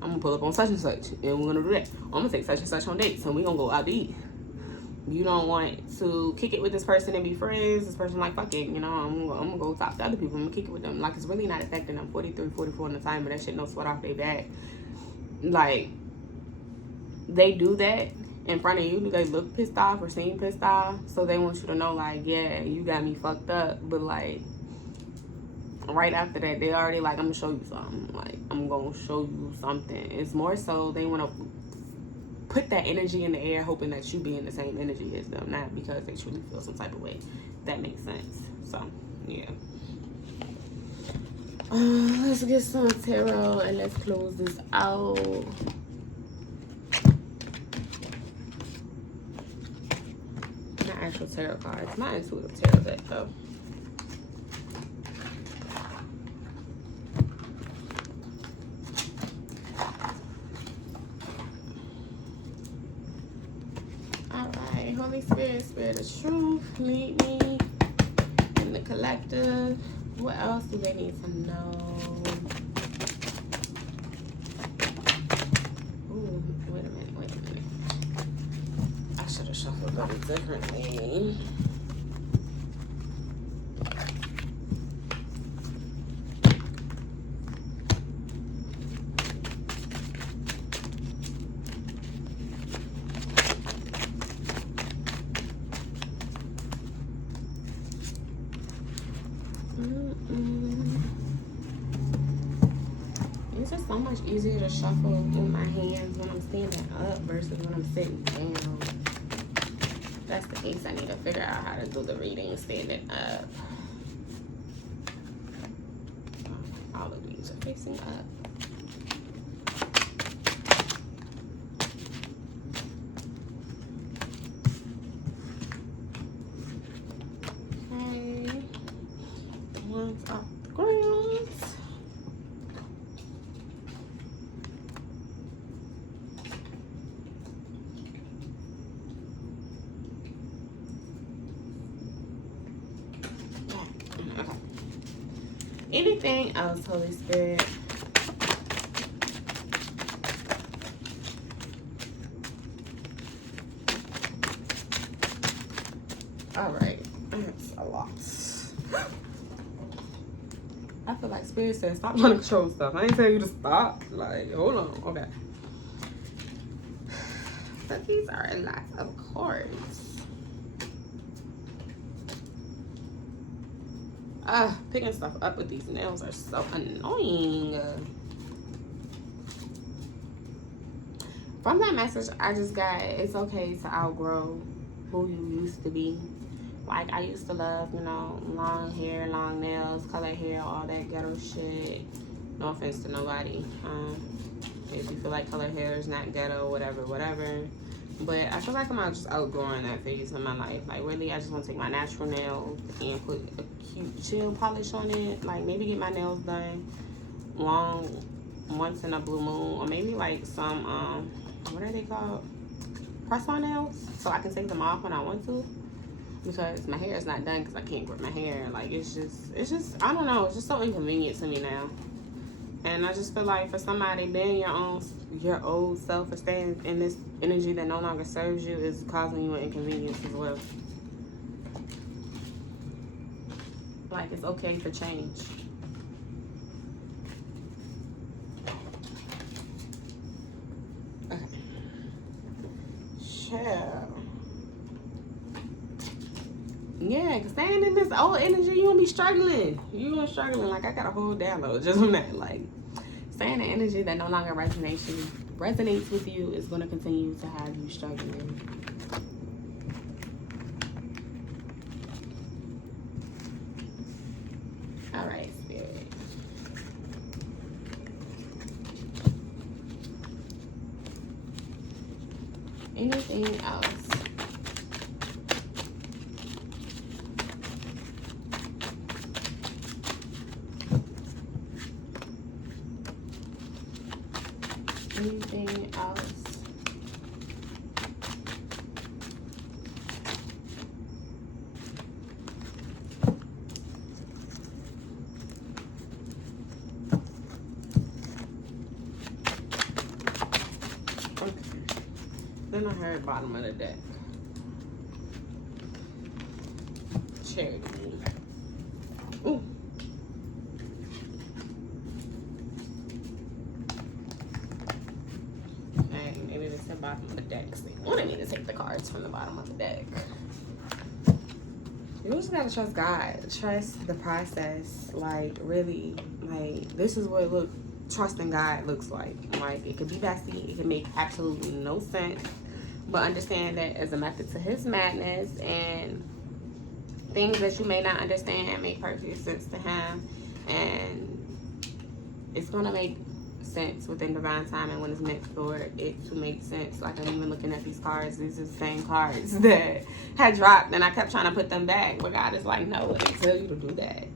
I'm going to pull up on such and such, and we're going to do that. I'm going to take such and such on dates, and we're going to go out to eat. You don't want to kick it with this person and be friends. This person like, fuck it, you know, I'm going to go talk to other people. I'm going to kick it with them. Like, it's really not affecting them. 43, 44 in the time, but that shit no sweat off their back. Like, they do that in front of you. Do they look pissed off or seem pissed off? So they want you to know, like, yeah, you got me fucked up. But, like, right after that, they already like, I'm going to show you something. Like, I'm going to show you something. It's more so they want to put that energy in the air, hoping that you be in the same energy as them, not because they truly feel some type of way. That makes sense. So, yeah. Let's get some tarot and let's close this out. Not actual tarot cards, my intuitive tarot deck though. Alright, Holy Spirit, Spirit of Truth, lead me in the collective. What else do they need to know? Ooh, wait a minute. I should have shuffled them differently. so much easier to shuffle with my hands when I'm standing up versus when I'm sitting down. That's the piece I need to figure out how to do the reading standing up. All of these are facing up. Okay. One's off the ground. Okay. Anything else, Holy Spirit? All right. That's a lot. I feel like Spirit said, stop trying to control stuff. I ain't telling you to stop. Like, hold on. Okay. But these are a lot of cards. Picking stuff up with these nails are so annoying. From that message I just got, it's okay to outgrow who you used to be. Like, I used to love, you know, long hair, long nails, colored hair, all that ghetto shit. No offense to nobody. If you feel like colored hair is not ghetto, whatever. But I feel like I'm just outgrowing that phase in my life. Like, really, I just want to take my natural nails and put a cute chill polish on it. Like, maybe get my nails done long once in a blue moon. Or maybe, like, some, what are they called? Press-on nails. So I can take them off when I want to. Because my hair is not done because I can't grip my hair. Like, it's just, I don't know. It's just so inconvenient to me now. And I just feel like for somebody being your old self or staying in this energy that no longer serves you is causing you an inconvenience as well. Like, it's okay for change. Okay. Chill. Yeah, because staying in this old energy, you gonna be struggling. You gonna be struggling. Like, I got a whole download just from that. Like, staying in energy that no longer resonates with you is gonna continue to have you struggling. All right, Spirit. Anything else? Anything else? Okay. Then I heard bottom of the deck. Charity. Ooh. The bottom of the deck. They wanted me to take the cards from the bottom of the deck. You just gotta trust God. Trust the process. Like, really, like, this is what trusting God looks like. Like, it could be messy. It can make absolutely no sense. But understand that as a method to his madness, and things that you may not understand make perfect sense to him. And it's gonna make sense within divine timing when it's meant for it to make sense. Like, I'm even looking at these cards. These are the same cards that had dropped, and I kept trying to put them back, but God is like, no, I didn't tell you to do that.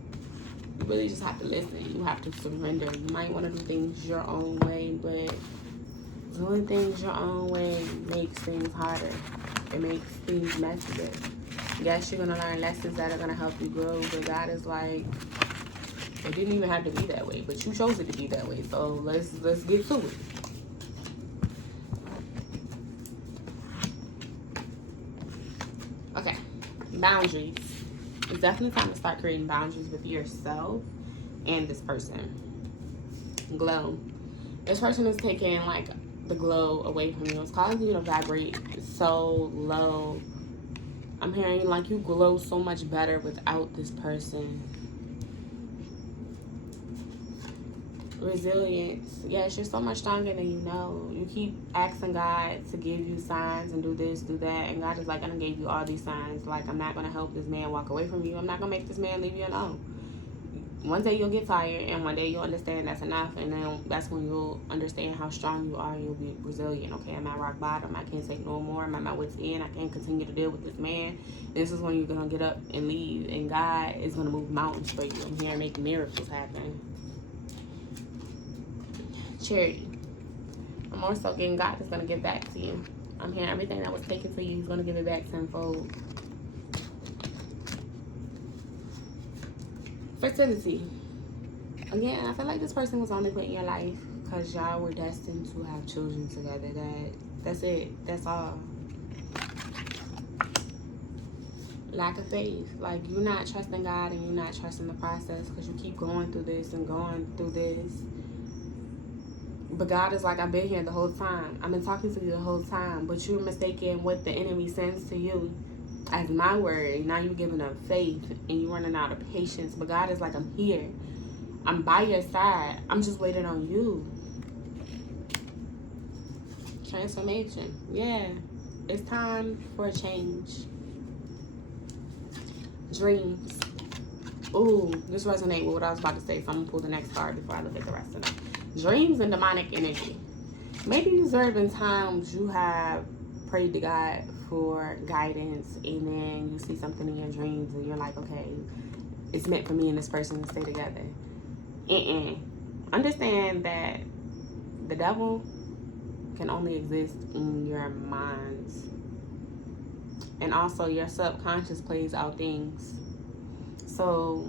You really just have to listen. You have to surrender. You might want to do things your own way, but doing things your own way makes things harder. It makes things messier. Yes, you're going to learn lessons that are going to help you grow, but God is like, it didn't even have to be that way, but you chose it to be that way. So let's get to it. Okay, boundaries. It's definitely time to start creating boundaries with yourself and this person. Glow. This person is taking like the glow away from you. It's causing you to vibrate so low. I'm hearing like you glow so much better without this person. Resilience. Yes, you're so much stronger than you know. You keep asking God to give you signs and do this, do that, and God is like, I done gave you all these signs. Like, I'm not going to help this man walk away from you. I'm not going to make this man leave you alone. One day you'll get tired, and one day you'll understand that's enough, and then that's when you'll understand how strong you are, and you'll be resilient. Okay, I'm at rock bottom. I can't take no more. I'm at my wit's end. I can't continue to deal with this man. This is when you're going to get up and leave, and God is going to move mountains for you. I'm here and make miracles happen. Charity. I'm also getting God is going to give back to you. I'm hearing everything that was taken to you, He's going to give it back tenfold. Fertility. Again, I feel like this person was only put in your life because y'all were destined to have children together. That's it. That's all. Lack of faith. Like, you're not trusting God and you're not trusting the process because you keep going through this and going through this. But God is like, I've been here the whole time. I've been talking to you the whole time. But you're mistaking what the enemy sends to you as my word. Now you're giving up faith and you're running out of patience. But God is like, I'm here. I'm by your side. I'm just waiting on you. Transformation. Yeah. It's time for a change. Dreams. Ooh, this resonates with what I was about to say. So I'm going to pull the next card before I look at the rest of them. Dreams and demonic energy. Maybe there have been times you have prayed to God for guidance and then you see something in your dreams and you're like, okay, it's meant for me and this person to stay together. Understand that the devil can only exist in your minds. And also your subconscious plays out things. So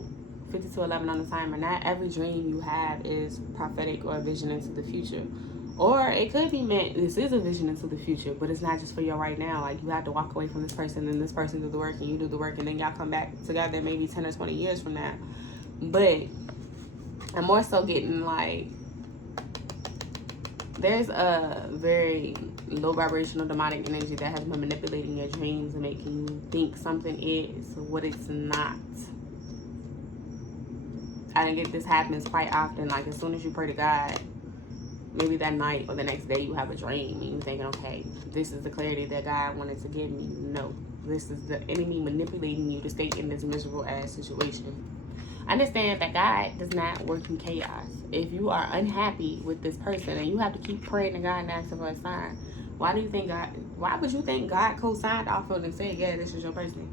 5211 on the timer. Not every dream you have is prophetic or a vision into the future. Or it could be meant, this is a vision into the future, but it's not just for your right now. Like, you have to walk away from this person and this person do the work and you do the work and then y'all come back together maybe 10 or 20 years from now. But I'm more so getting like, there's a very low vibrational demonic energy that has been manipulating your dreams and making you think something is what it's not. I think this happens quite often. Like, as soon as you pray to God, maybe that night or the next day you have a dream and you're thinking, okay, this is the clarity that God wanted to give me. No, this is the enemy manipulating you to stay in this miserable ass situation. Understand that God does not work in chaos. If you are unhappy with this person and you have to keep praying to God and asking for a sign, why would you think God co-signed off of it and said, yeah, this is your person?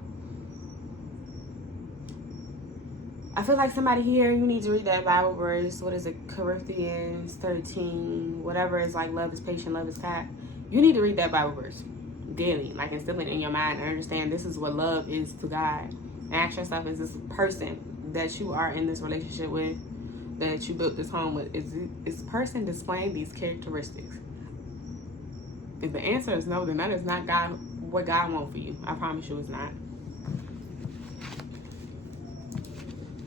I feel like somebody here, you need to read that Bible verse. What is it? Corinthians 13, whatever. It's like, love is patient, love is kind. You need to read that Bible verse daily, like instill it in your mind and understand this is what love is to God. And ask yourself, is this person that you are in this relationship with, that you built this home with, is this person displaying these characteristics? If the answer is no, then that is not God, what God wants for you. I promise you it's not.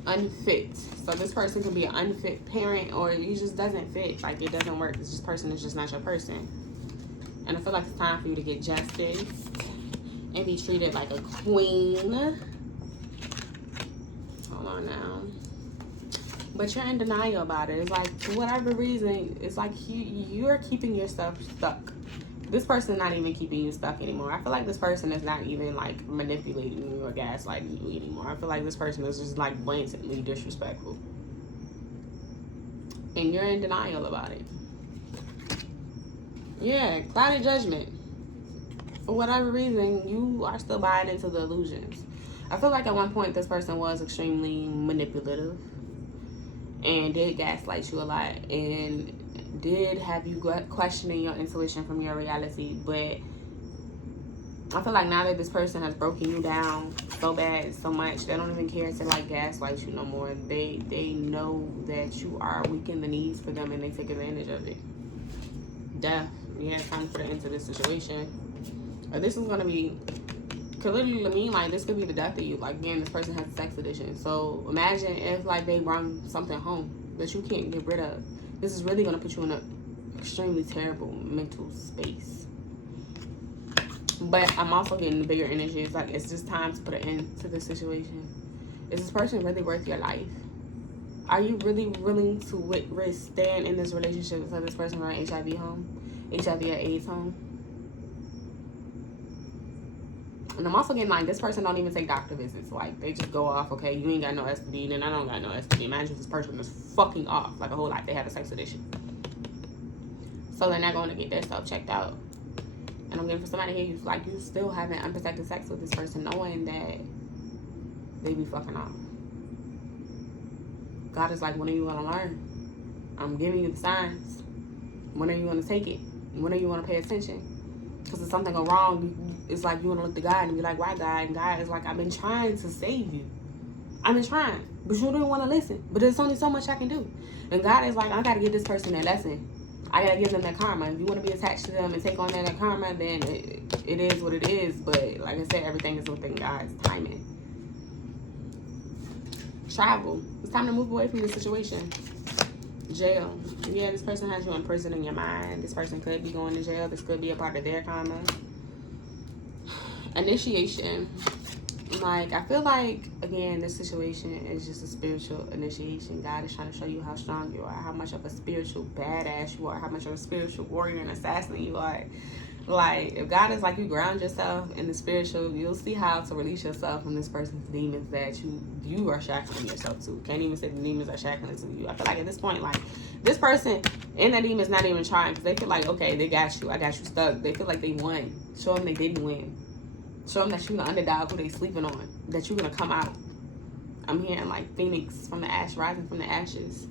Unfit. So this person can be an unfit parent, or it just doesn't fit. Like, it doesn't work. This person is just not your person. And I feel like it's time for you to get justice and be treated like a queen. Hold on now. But you're in denial about it. It's like, for whatever reason, it's like you're keeping yourself stuck. This person's not even keeping you stuck anymore. I feel like this person is not even like manipulating you or gaslighting you anymore. I feel like this person is just like blatantly disrespectful. And you're in denial about it. Yeah, clouded judgment. For whatever reason, you are still buying into the illusions. I feel like at one point this person was extremely manipulative and did gaslight you a lot and did have you questioning your intuition from your reality. But I feel like now that this person has broken you down so bad, so much, they don't even care to like gaslight you no more. They know that you are weak in the knees for them and they take advantage of it. Death. Yeah, it's time for the end of this situation. Or this is gonna be, could literally mean like this could be the death of you. Like, again, this person has a sex addiction. So imagine if like they brought something home that you can't get rid of. This is really gonna put you in an extremely terrible mental space. But I'm also getting the bigger energy. It's like, it's just time to put an end to this situation. Is this person really worth your life? Are you really willing to risk staying in this relationship so this person around HIV or AIDS home? And I'm also getting like, this person don't even take doctor visits. Like, they just go off, okay, you ain't got no STD, then I don't got no STD. Imagine this person is fucking off like a whole lot. They have a sex addiction. So they're not going to get their stuff checked out. And I'm getting for somebody here, like, you still having unprotected sex with this person knowing that they be fucking off. God is like, when are you going to learn? I'm giving you the signs. When are you going to take it? When are you going to pay attention? Because if something go wrong, it's like you want to look to God and be like, why, God? And God is like, I've been trying to save you. I've been trying. But you don't want to listen. But there's only so much I can do. And God is like, I got to give this person that lesson. I got to give them that karma. If you want to be attached to them and take on that karma, then it is what it is. But like I said, everything is within God's timing. Travel. It's time to move away from this situation. Jail. Yeah, this person has you in prison in your mind. This person could be going to jail. This could be a part of their karma. Initiation. Like, I feel like, again, this situation is just a spiritual initiation. God is trying to show you how strong you are, how much of a spiritual badass you are, how much of a spiritual warrior and assassin you are. Like, if God is like, you ground yourself in the spiritual, you'll see how to release yourself from this person's demons that you are shackling yourself to. Can't even say the demons are shackling to you. I feel like at this point, like, this person and that demon's not even trying because they feel like, okay, they got you. I got you stuck. They feel like they won. Show them they didn't win. Show them that you're the underdog who they sleeping on. That you're going to come out. I'm hearing like Phoenix from the ash, rising from the ashes.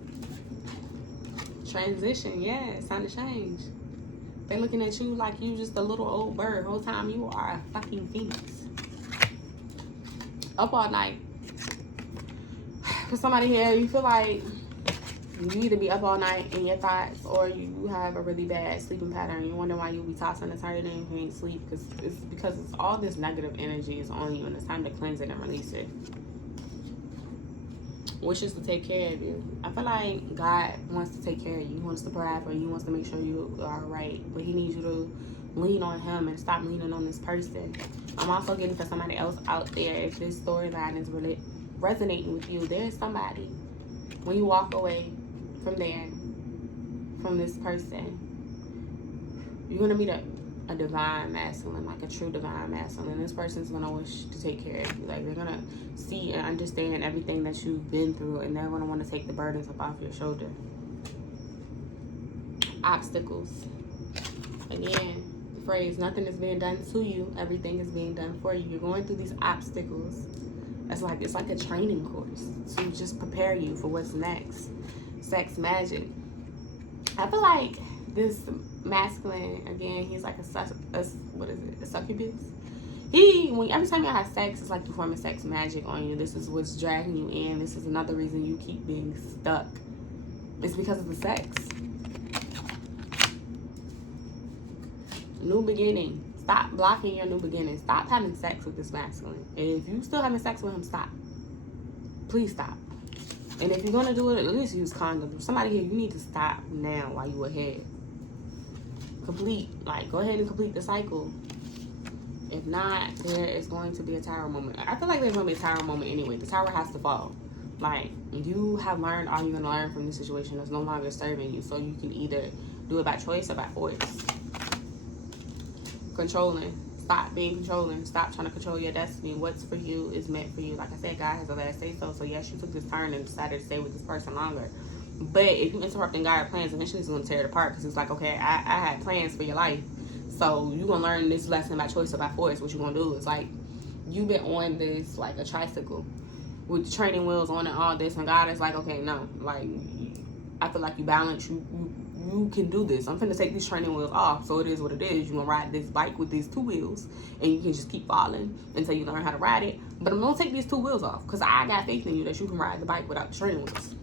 Transition, yeah, it's time to change. They're looking at you like you just a little old bird. Whole time you are a fucking phoenix. Up all night. For somebody here, you feel like you either be up all night in your thoughts or you have a really bad sleeping pattern. You wonder why you be tossing and turning and you ain't sleep. Because it's all this negative energy is on you and it's time to cleanse it and release it. Wishes to take care of you. I feel like God wants to take care of you. He wants to provide for you. He wants to make sure you are right. But he needs you to lean on him and stop leaning on this person. I'm also getting for somebody else out there. If this storyline is really resonating with you, there's somebody. When you walk away from there, from this person, you're going to meet a divine masculine, like a true divine masculine. This person's going to wish to take care of you. Like, they're going to see and understand everything that you've been through, and they're going to want to take the burdens up off your shoulder. Obstacles. Again, the phrase, nothing is being done to you, everything is being done for you. You're going through these obstacles. It's like a training course to just prepare you for what's next. Sex magic. I feel like this masculine, again, he's like a succubus. Every time y'all have sex, it's like performing sex magic on you. This is what's dragging you in. This is another reason you keep being stuck. It's because of the sex. New beginning. Stop blocking your new beginning. Stop having sex with this masculine. If you still having sex with him, stop. Please stop. And if you're going to do it, at least use condoms. Somebody here, you need to stop now while you're ahead. Go ahead and complete the cycle. If not, there is going to be a tower moment. I feel like there's going to be a tower moment anyway. The tower has to fall. Like, you have learned all you're going to learn from this situation that's no longer serving you. So you can either do it by choice or by force. Controlling. Stop being controlling. Stop trying to control your destiny. What's for you is meant for you. Like I said, God has a last say so. So yes, you took this turn and decided to stay with this person longer. But if you interrupting God's plans, eventually it's going to tear it apart. Because it's like, okay, I had plans for your life. So you're going to learn this lesson by choice or by force. What you're going to do is, like, you've been on this, like, a tricycle with training wheels on and all this. And God is like, okay, no. Like, I feel like you balance. You can do this. I'm finna take these training wheels off. So it is what it is. You're going to ride this bike with these 2 wheels. And you can just keep falling until you learn how to ride it. But I'm going to take these 2 wheels off. Because I got faith in you that you can ride the bike without the training wheels.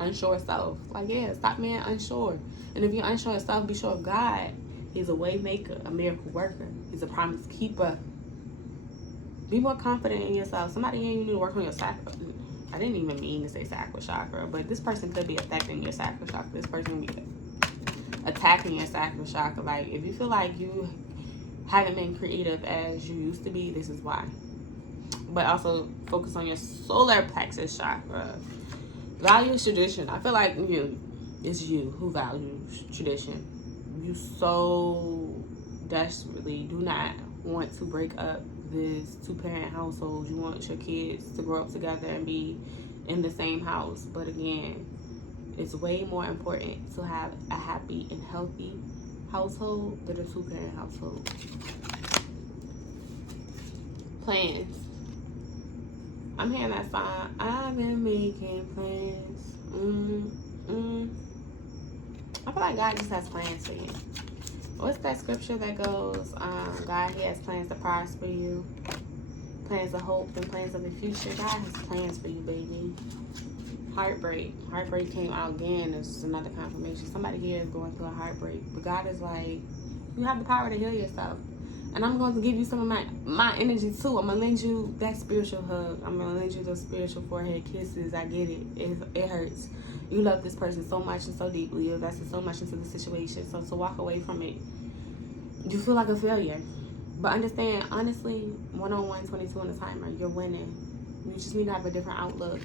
Unsure self. Like, yeah, stop being unsure. And if you're unsure of self, be sure of God. He's a way maker, a miracle worker. He's a promise keeper. Be more confident in yourself. Somebody here, you need to work on your sacral. I didn't even mean to say sacral chakra, but this person could be affecting your sacral chakra. This person be attacking your sacral chakra. Like, if you feel like you haven't been creative as you used to be, this is why. But also focus on your solar plexus chakra. Values tradition. I feel like it's you who values tradition. You so desperately do not want to break up this two-parent household. You want your kids to grow up together and be in the same house. But again, it's way more important to have a happy and healthy household than a two-parent household. Plans. I'm hearing that song. I've been making plans. I feel like God just has plans for you. What's that scripture that goes, God, He has plans to prosper you, plans of hope and plans of the future. God has plans for you, baby. Heartbreak. Heartbreak came out again. It's just another confirmation. Somebody here is going through a heartbreak. But God is like, you have the power to heal yourself. And I'm going to give you some of my energy too. I'm going to lend you that spiritual hug. I'm going to lend you those spiritual forehead kisses. I get it. It hurts. You love this person so much and so deeply. You invested so much into the situation. So to walk away from it, you feel like a failure. But understand, honestly, 101, 22 on the timer, you're winning. You just need to have a different outlook.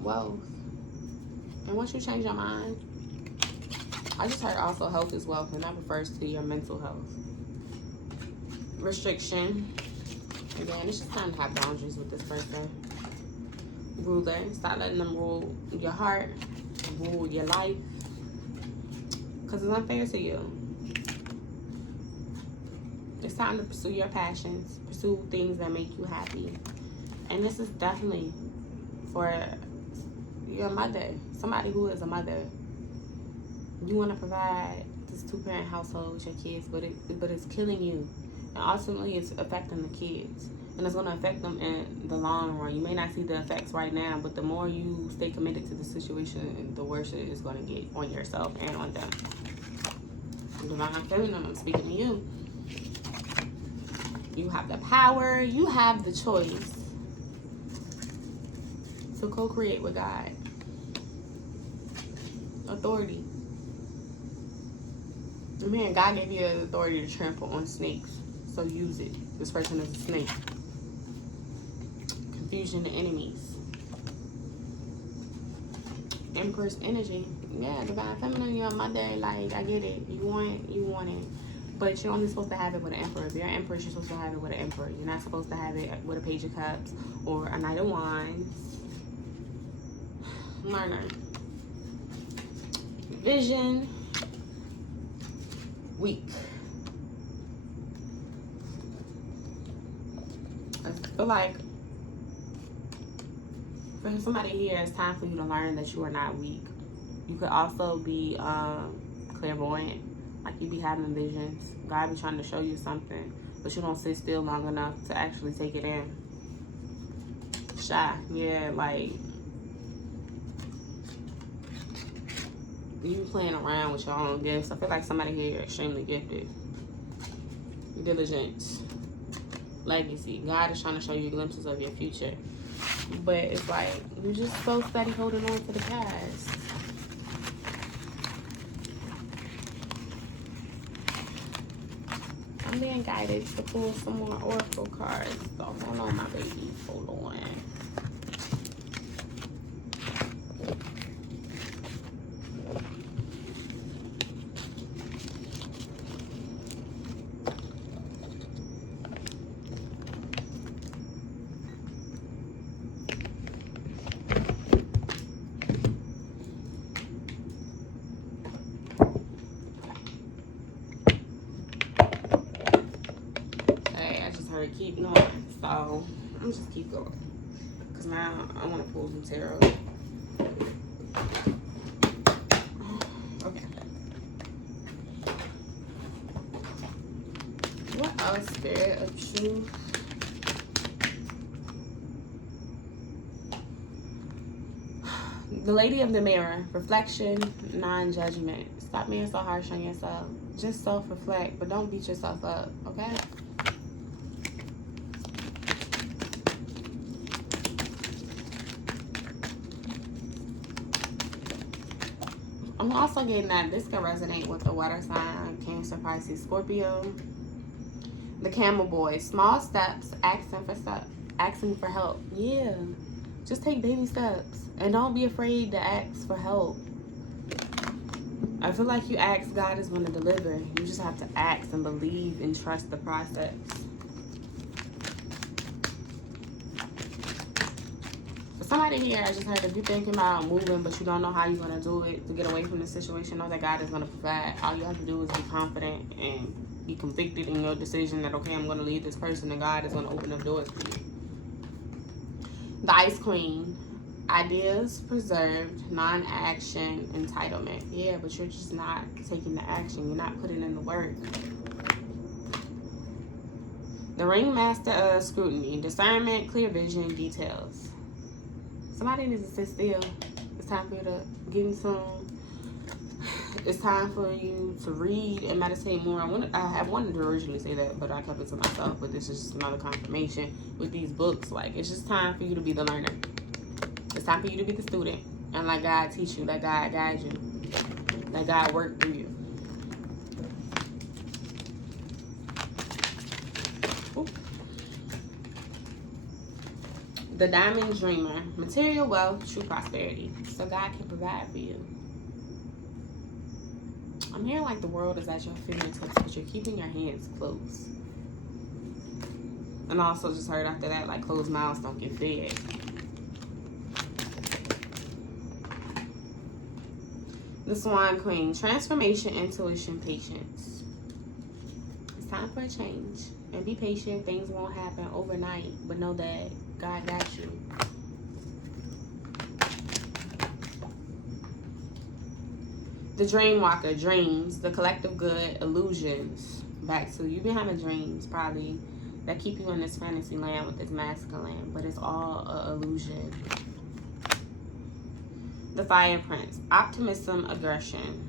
Whoa. And once you change your mind, I just heard also health is wealth, and that refers to your mental health. Restriction. Again, it's just time to have boundaries with this person. Ruler. Stop letting them rule your heart, rule your life, because it's unfair to you. It's time to pursue your passions, pursue things that make you happy. And this is definitely for your mother, somebody who is a mother. You want to provide this two-parent household with your kids, but it's killing you. And ultimately, it's affecting the kids. And it's going to affect them in the long run. You may not see the effects right now, but the more you stay committed to the situation, the worse it is going to get on yourself and on them. Divine Feminine, I'm speaking to you. You have the power. You have the choice to co-create with God. Authority. Man, God gave you the authority to trample on snakes. So use it. This person is a snake. Confusion to enemies. Empress energy. Yeah, Divine Feminine, you're on Monday. Like, I get it. You want it. But you're only supposed to have it with an emperor. If you're an empress, you're supposed to have it with an emperor. You're not supposed to have it with a page of cups or a knight of wands. Learner. Vision. Weak. I feel like for somebody here, it's time for you to learn that you are not weak. You could also be clairvoyant, like you be having visions. God be trying to show you something, but you don't sit still long enough to actually take it in. Shy, yeah, like you playing around with your own gifts. I feel like somebody here is extremely gifted. Diligence. Legacy. God is trying to show you glimpses of your future. But it's like, you're just so steady holding on to the past. I'm being guided to pull some more oracle cards. So hold on, my baby. Hold on. Keep going, so I'm just keep going because now I want to pull some tarot. Okay, what else? Spirit of truth. The Lady of the Mirror. Reflection, non-judgment. Stop being so harsh on yourself. Just self-reflect, but don't beat yourself up, okay? I'm also getting that this can resonate with the water sign, Cancer, Pisces, Scorpio. The Camel Boy. Small steps, asking for help. Yeah. Just take baby steps. And don't be afraid to ask for help. I feel like you ask, God is going to deliver. You just have to ask and believe and trust the process. For somebody here, I just heard, if you're thinking about moving but you don't know how you're going to do it to get away from the situation, know that God is going to provide. All you have to do is be confident and be convicted in your decision that, okay, I'm going to leave this person and God is going to open up doors for you. The Ice Queen. Ideas preserved, non-action, entitlement. Yeah, but you're just not taking the action. You're not putting in the work. The Ringmaster of Scrutiny. Discernment, clear vision, details. Somebody needs to sit still. It's time for you to get in tune. It's time for you to read and meditate more. I wanted to originally say that, but I kept it to myself. But this is just another confirmation with these books. Like, it's just time for you to be the learner. It's time for you to be the student and let God teach you, let God guide you, let God work through you. Ooh. The Diamond Dreamer. Material wealth, true prosperity. So God can provide for you. I'm hearing like the world is at your fingertips, but you're keeping your hands closed. And I also just heard after that, like, closed mouths don't get fed. The Swan Queen. Transformation, intuition, patience. It's time for a change. And be patient. Things won't happen overnight. But know that God got you. The Dream Walker. Dreams. The collective good. Illusions. Back to you've been having dreams probably that keep you in this fantasy land with this masculine. But it's all an illusion. The Fire Prince. Optimism, aggression.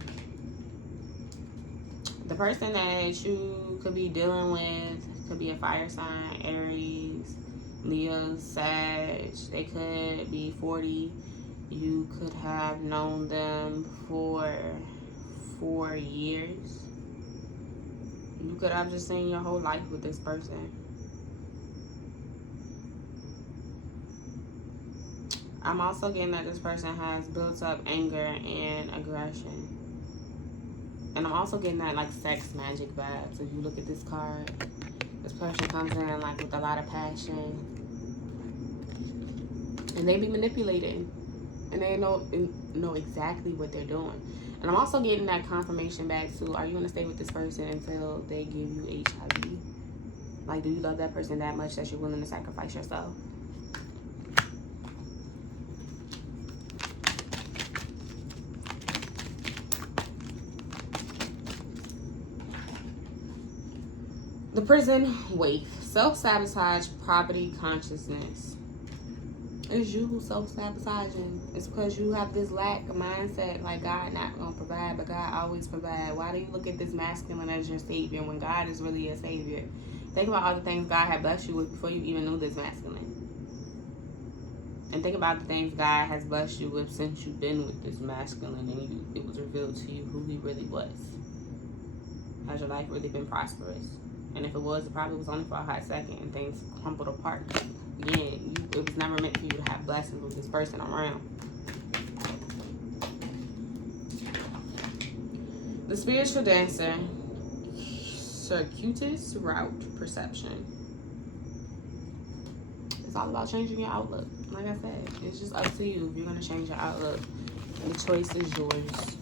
The person that you could be dealing with could be a fire sign, Aries, Leo, Sag. They could be 40. You could have known them for 4 years. You could have just seen your whole life with this person. I'm also getting that this person has built up anger and aggression. And I'm also getting that, like, sex magic vibes. If you look at this card, this person comes in, like, with a lot of passion. And they be manipulating. And they know exactly what they're doing. And I'm also getting that confirmation back to, are you going to stay with this person until they give you HIV? Like, do you love that person that much that you're willing to sacrifice yourself? The Prison Waif. Self-sabotage, poverty, consciousness. It's you who's self-sabotaging. It's because you have this lack of mindset, like God not going to provide, but God always provide. Why do you look at this masculine as your savior when God is really your savior? Think about all the things God had blessed you with before you even knew this masculine. And think about the things God has blessed you with since you've been with this masculine and it was revealed to you who he really was. Has your life really been prosperous? And if it was, it probably was only for a hot second and things crumpled apart. Again, it was never meant for you to have blessings with this person around. The Spiritual Dancer. Circuitous route perception. It's all about changing your outlook. Like I said, it's just up to you if you're going to change your outlook. The choice is yours.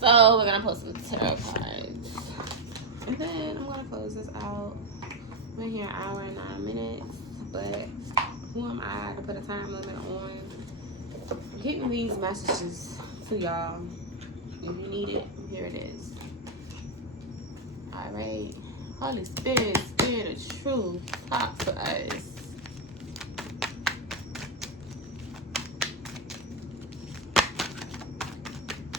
So we're gonna pull some tarot cards, and then I'm gonna close this out. We're here an hour and 9 minutes, but who am I to put a time limit on? I'm getting these messages to y'all. If you need it, here it is. All right, Holy Spirit, Spirit of Truth, talk to us.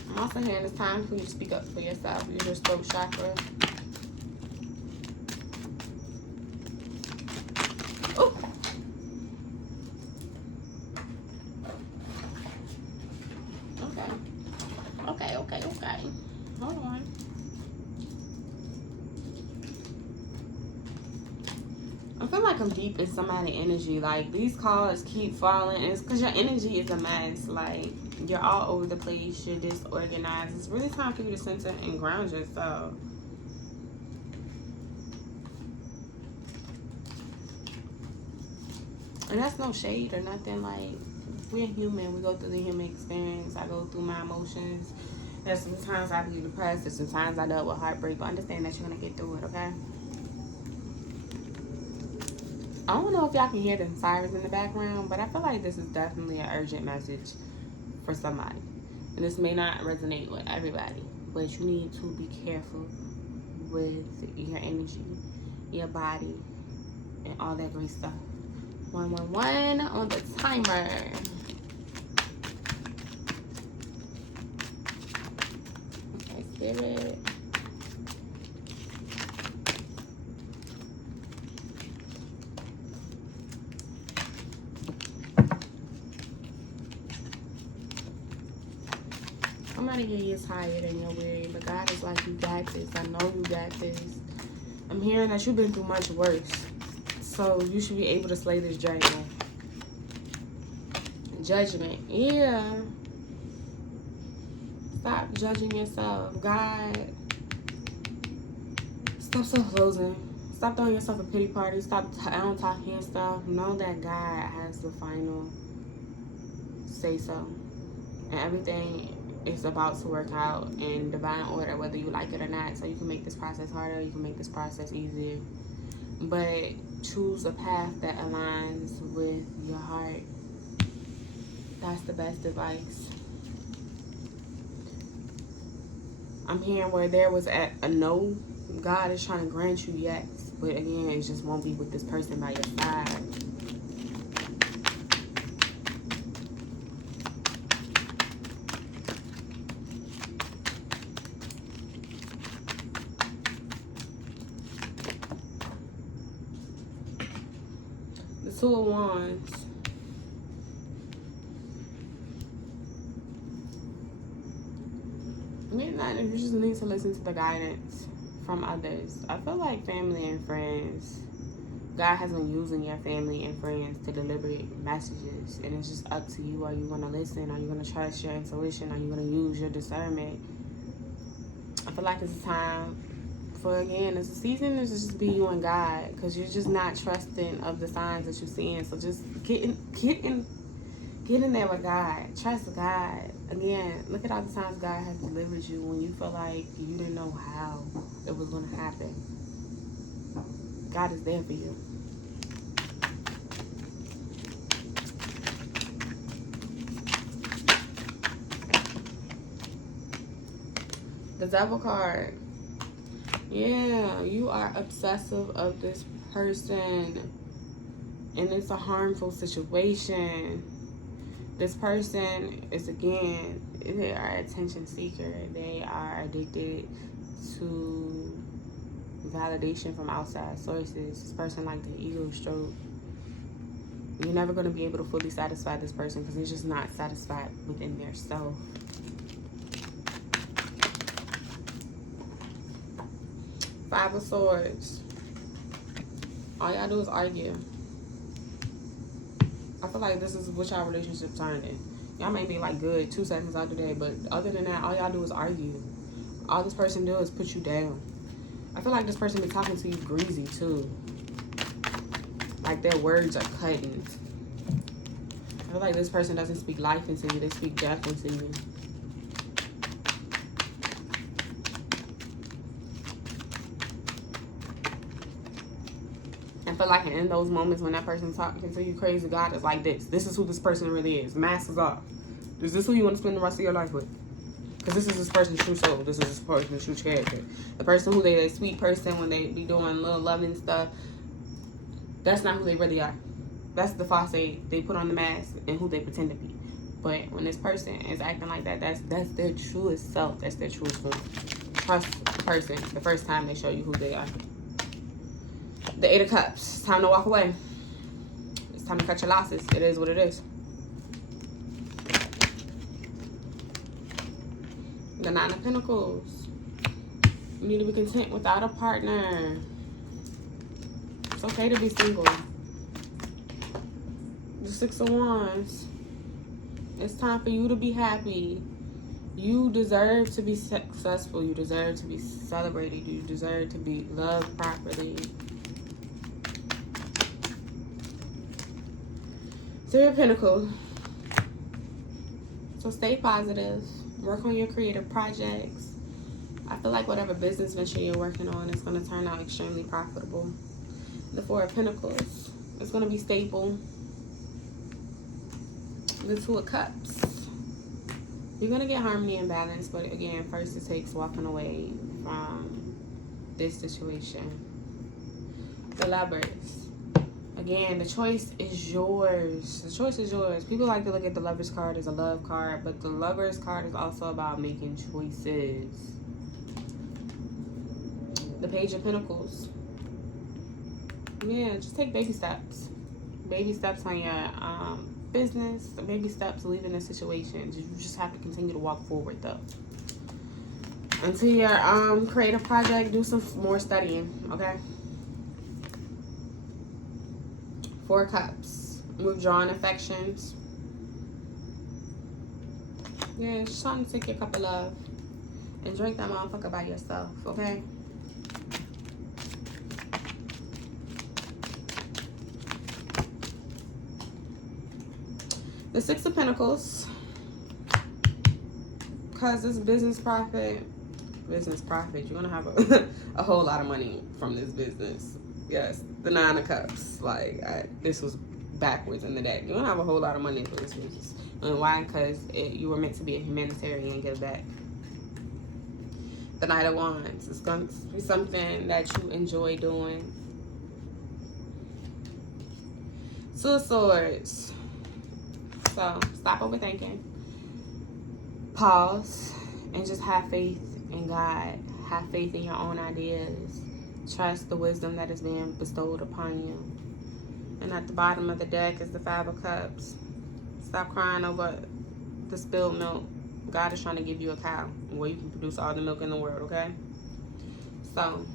I'm also hearing it's time for you to speak up for yourself. Use your throat chakra. Oh. Okay. Hold on. I feel like I'm deep in somebody's energy. Like, these cards keep falling. It's because your energy is a mess. Like, you're all over the place. You're disorganized. It's really time for you to center and ground yourself. And that's no shade or nothing. Like, we're human. We go through the human experience. I go through my emotions. There's sometimes I be depressed. There's sometimes I dealt with heartbreak. But understand that you're going to get through it, okay? I don't know if y'all can hear the sirens in the background, but I feel like this is definitely an urgent message for somebody. And this may not resonate with everybody, but you need to be careful with your energy, your body, and all that great stuff. 111 on the timer. Okay, Spirit. I'm gonna get you tired and you're weary, but God is like, you got this. I know you got this. I'm hearing that you've been through much worse, so you should be able to slay this dragon. Judgment, yeah. Stop judging yourself. God, stop self-loathing. Stop throwing yourself a pity party. Stop down talking and stuff. Know that God has the final say so, and everything is about to work out in divine order, whether you like it or not. So you can make this process harder, you can make this process easier, but choose a path that aligns with your heart. That's the best advice. I'm hearing where there was at a no, God is trying to grant you yes, but again, it just won't be with this person by your side. The Two of Wands. Midnight, you just need to listen to the guidance from others. I feel like family and friends, God has been using your family and friends to deliver messages, and it's just up to you. Are you going to listen? Are you going to trust your intuition? Are you going to use your discernment? I feel like it's a time for, again, it's a season to just be you and God, because you're just not trusting of the signs that you're seeing. So just get in there with God. Trust God. Again, look at all the times God has delivered you when you feel like you didn't know how it was going to happen. God is there for you. The Devil card. Yeah, you are obsessive of this person, and it's a harmful situation. This person is, again, they are attention seeker. They are addicted to validation from outside sources. This person like the ego stroke. You're never going to be able to fully satisfy this person because they're just not satisfied within their self. Five of Swords. All y'all do is argue. I feel like this is what y'all relationship turned in. Y'all may be like good 2 seconds out the day, but other than that, all y'all do is argue. All this person do is put you down. I feel like this person be talking to you greasy too. Like their words are cutting. I feel like this person doesn't speak life into you, they speak death into you. I feel like in those moments when that person's talking to you crazy, God is like this. This is who this person really is. Mask is off. Is this who you want to spend the rest of your life with? Because this is this person's true soul. This is this person's true character. The person who they sweet person when they be doing little loving stuff, that's not who they really are. That's the facade they put on the mask and who they pretend to be. But when this person is acting like that, that's their truest self. That's their truest form. Trust the person the first time they show you who they are. The Eight of Cups. It's time to walk away. It's time to cut your losses. It is what it is. The Nine of Pentacles. You need to be content without a partner. okay to be single. The 6 of Wands. It's time for you to be happy. You deserve to be successful. You deserve to be celebrated. You deserve to be loved properly. 3 of Pentacles. So stay positive. Work on your creative projects. I feel like whatever business venture you're working on is going to turn out extremely profitable. The 4 of Pentacles. It's going to be stable. The 2 of Cups. You're going to get harmony and balance, but again, first it takes walking away from this situation. The Lovers. Again, the choice is yours. The choice is yours. People like to look at the Lovers card as a love card, but the Lovers card is also about making choices. The Page of Pentacles. Yeah, just take baby steps. Baby steps on your business, baby steps leaving the situation. You just have to continue to walk forward though. Until your creative project, do some more studying, okay? 4 Cups. Withdrawing affections. Yeah, just trying to take your cup of love and drink that motherfucker by yourself, okay? The 6 of Pentacles, because this business profit, you're going to have a whole lot of money from this business. Yes, the 9 of Cups, like, this was backwards in the deck. You're going to have a whole lot of money for this business. And why? Because you were meant to be a humanitarian and give back. The Knight of Wands, it's going to be something that you enjoy doing. 2 of Swords. So stop overthinking, pause, and just have faith in God. Have faith in your own ideas. Trust the wisdom that is being bestowed upon you. And at the bottom of the deck is the 5 of Cups. Stop crying over the spilled milk. God is trying to give you a cow where you can produce all the milk in the world, okay? So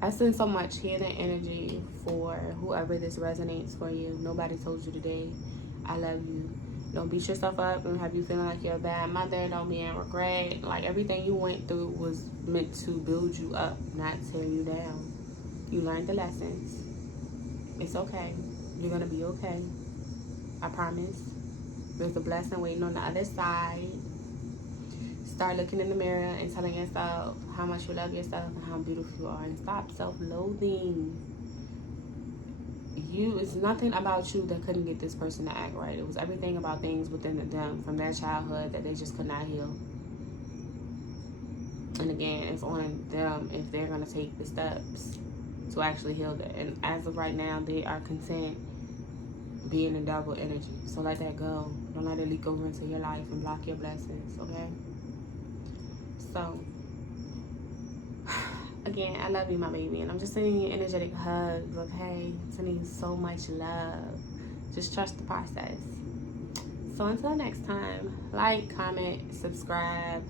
I send so much healing energy for whoever this resonates for you. Nobody told you today, I love you. Don't beat yourself up and have you feeling like you're a bad mother. Don't be in regret. Like, everything you went through was meant to build you up, not tear you down. You learned the lessons. It's okay. You're going to be okay. I promise. There's a blessing waiting on the other side. Start looking in the mirror and telling yourself how much you love yourself and how beautiful you are. And stop self-loathing. It's nothing about you that couldn't get this person to act right. It was everything about things within them from their childhood that they just could not heal. And again, it's on them if they're going to take the steps to actually heal that. And as of right now, they are content being in double energy. So let that go. Don't let it leak over into your life and block your blessings, okay? So, again, I love you, my baby. And I'm just sending you energetic hugs, okay? Sending you so much love. Just trust the process. So until next time, like, comment, subscribe,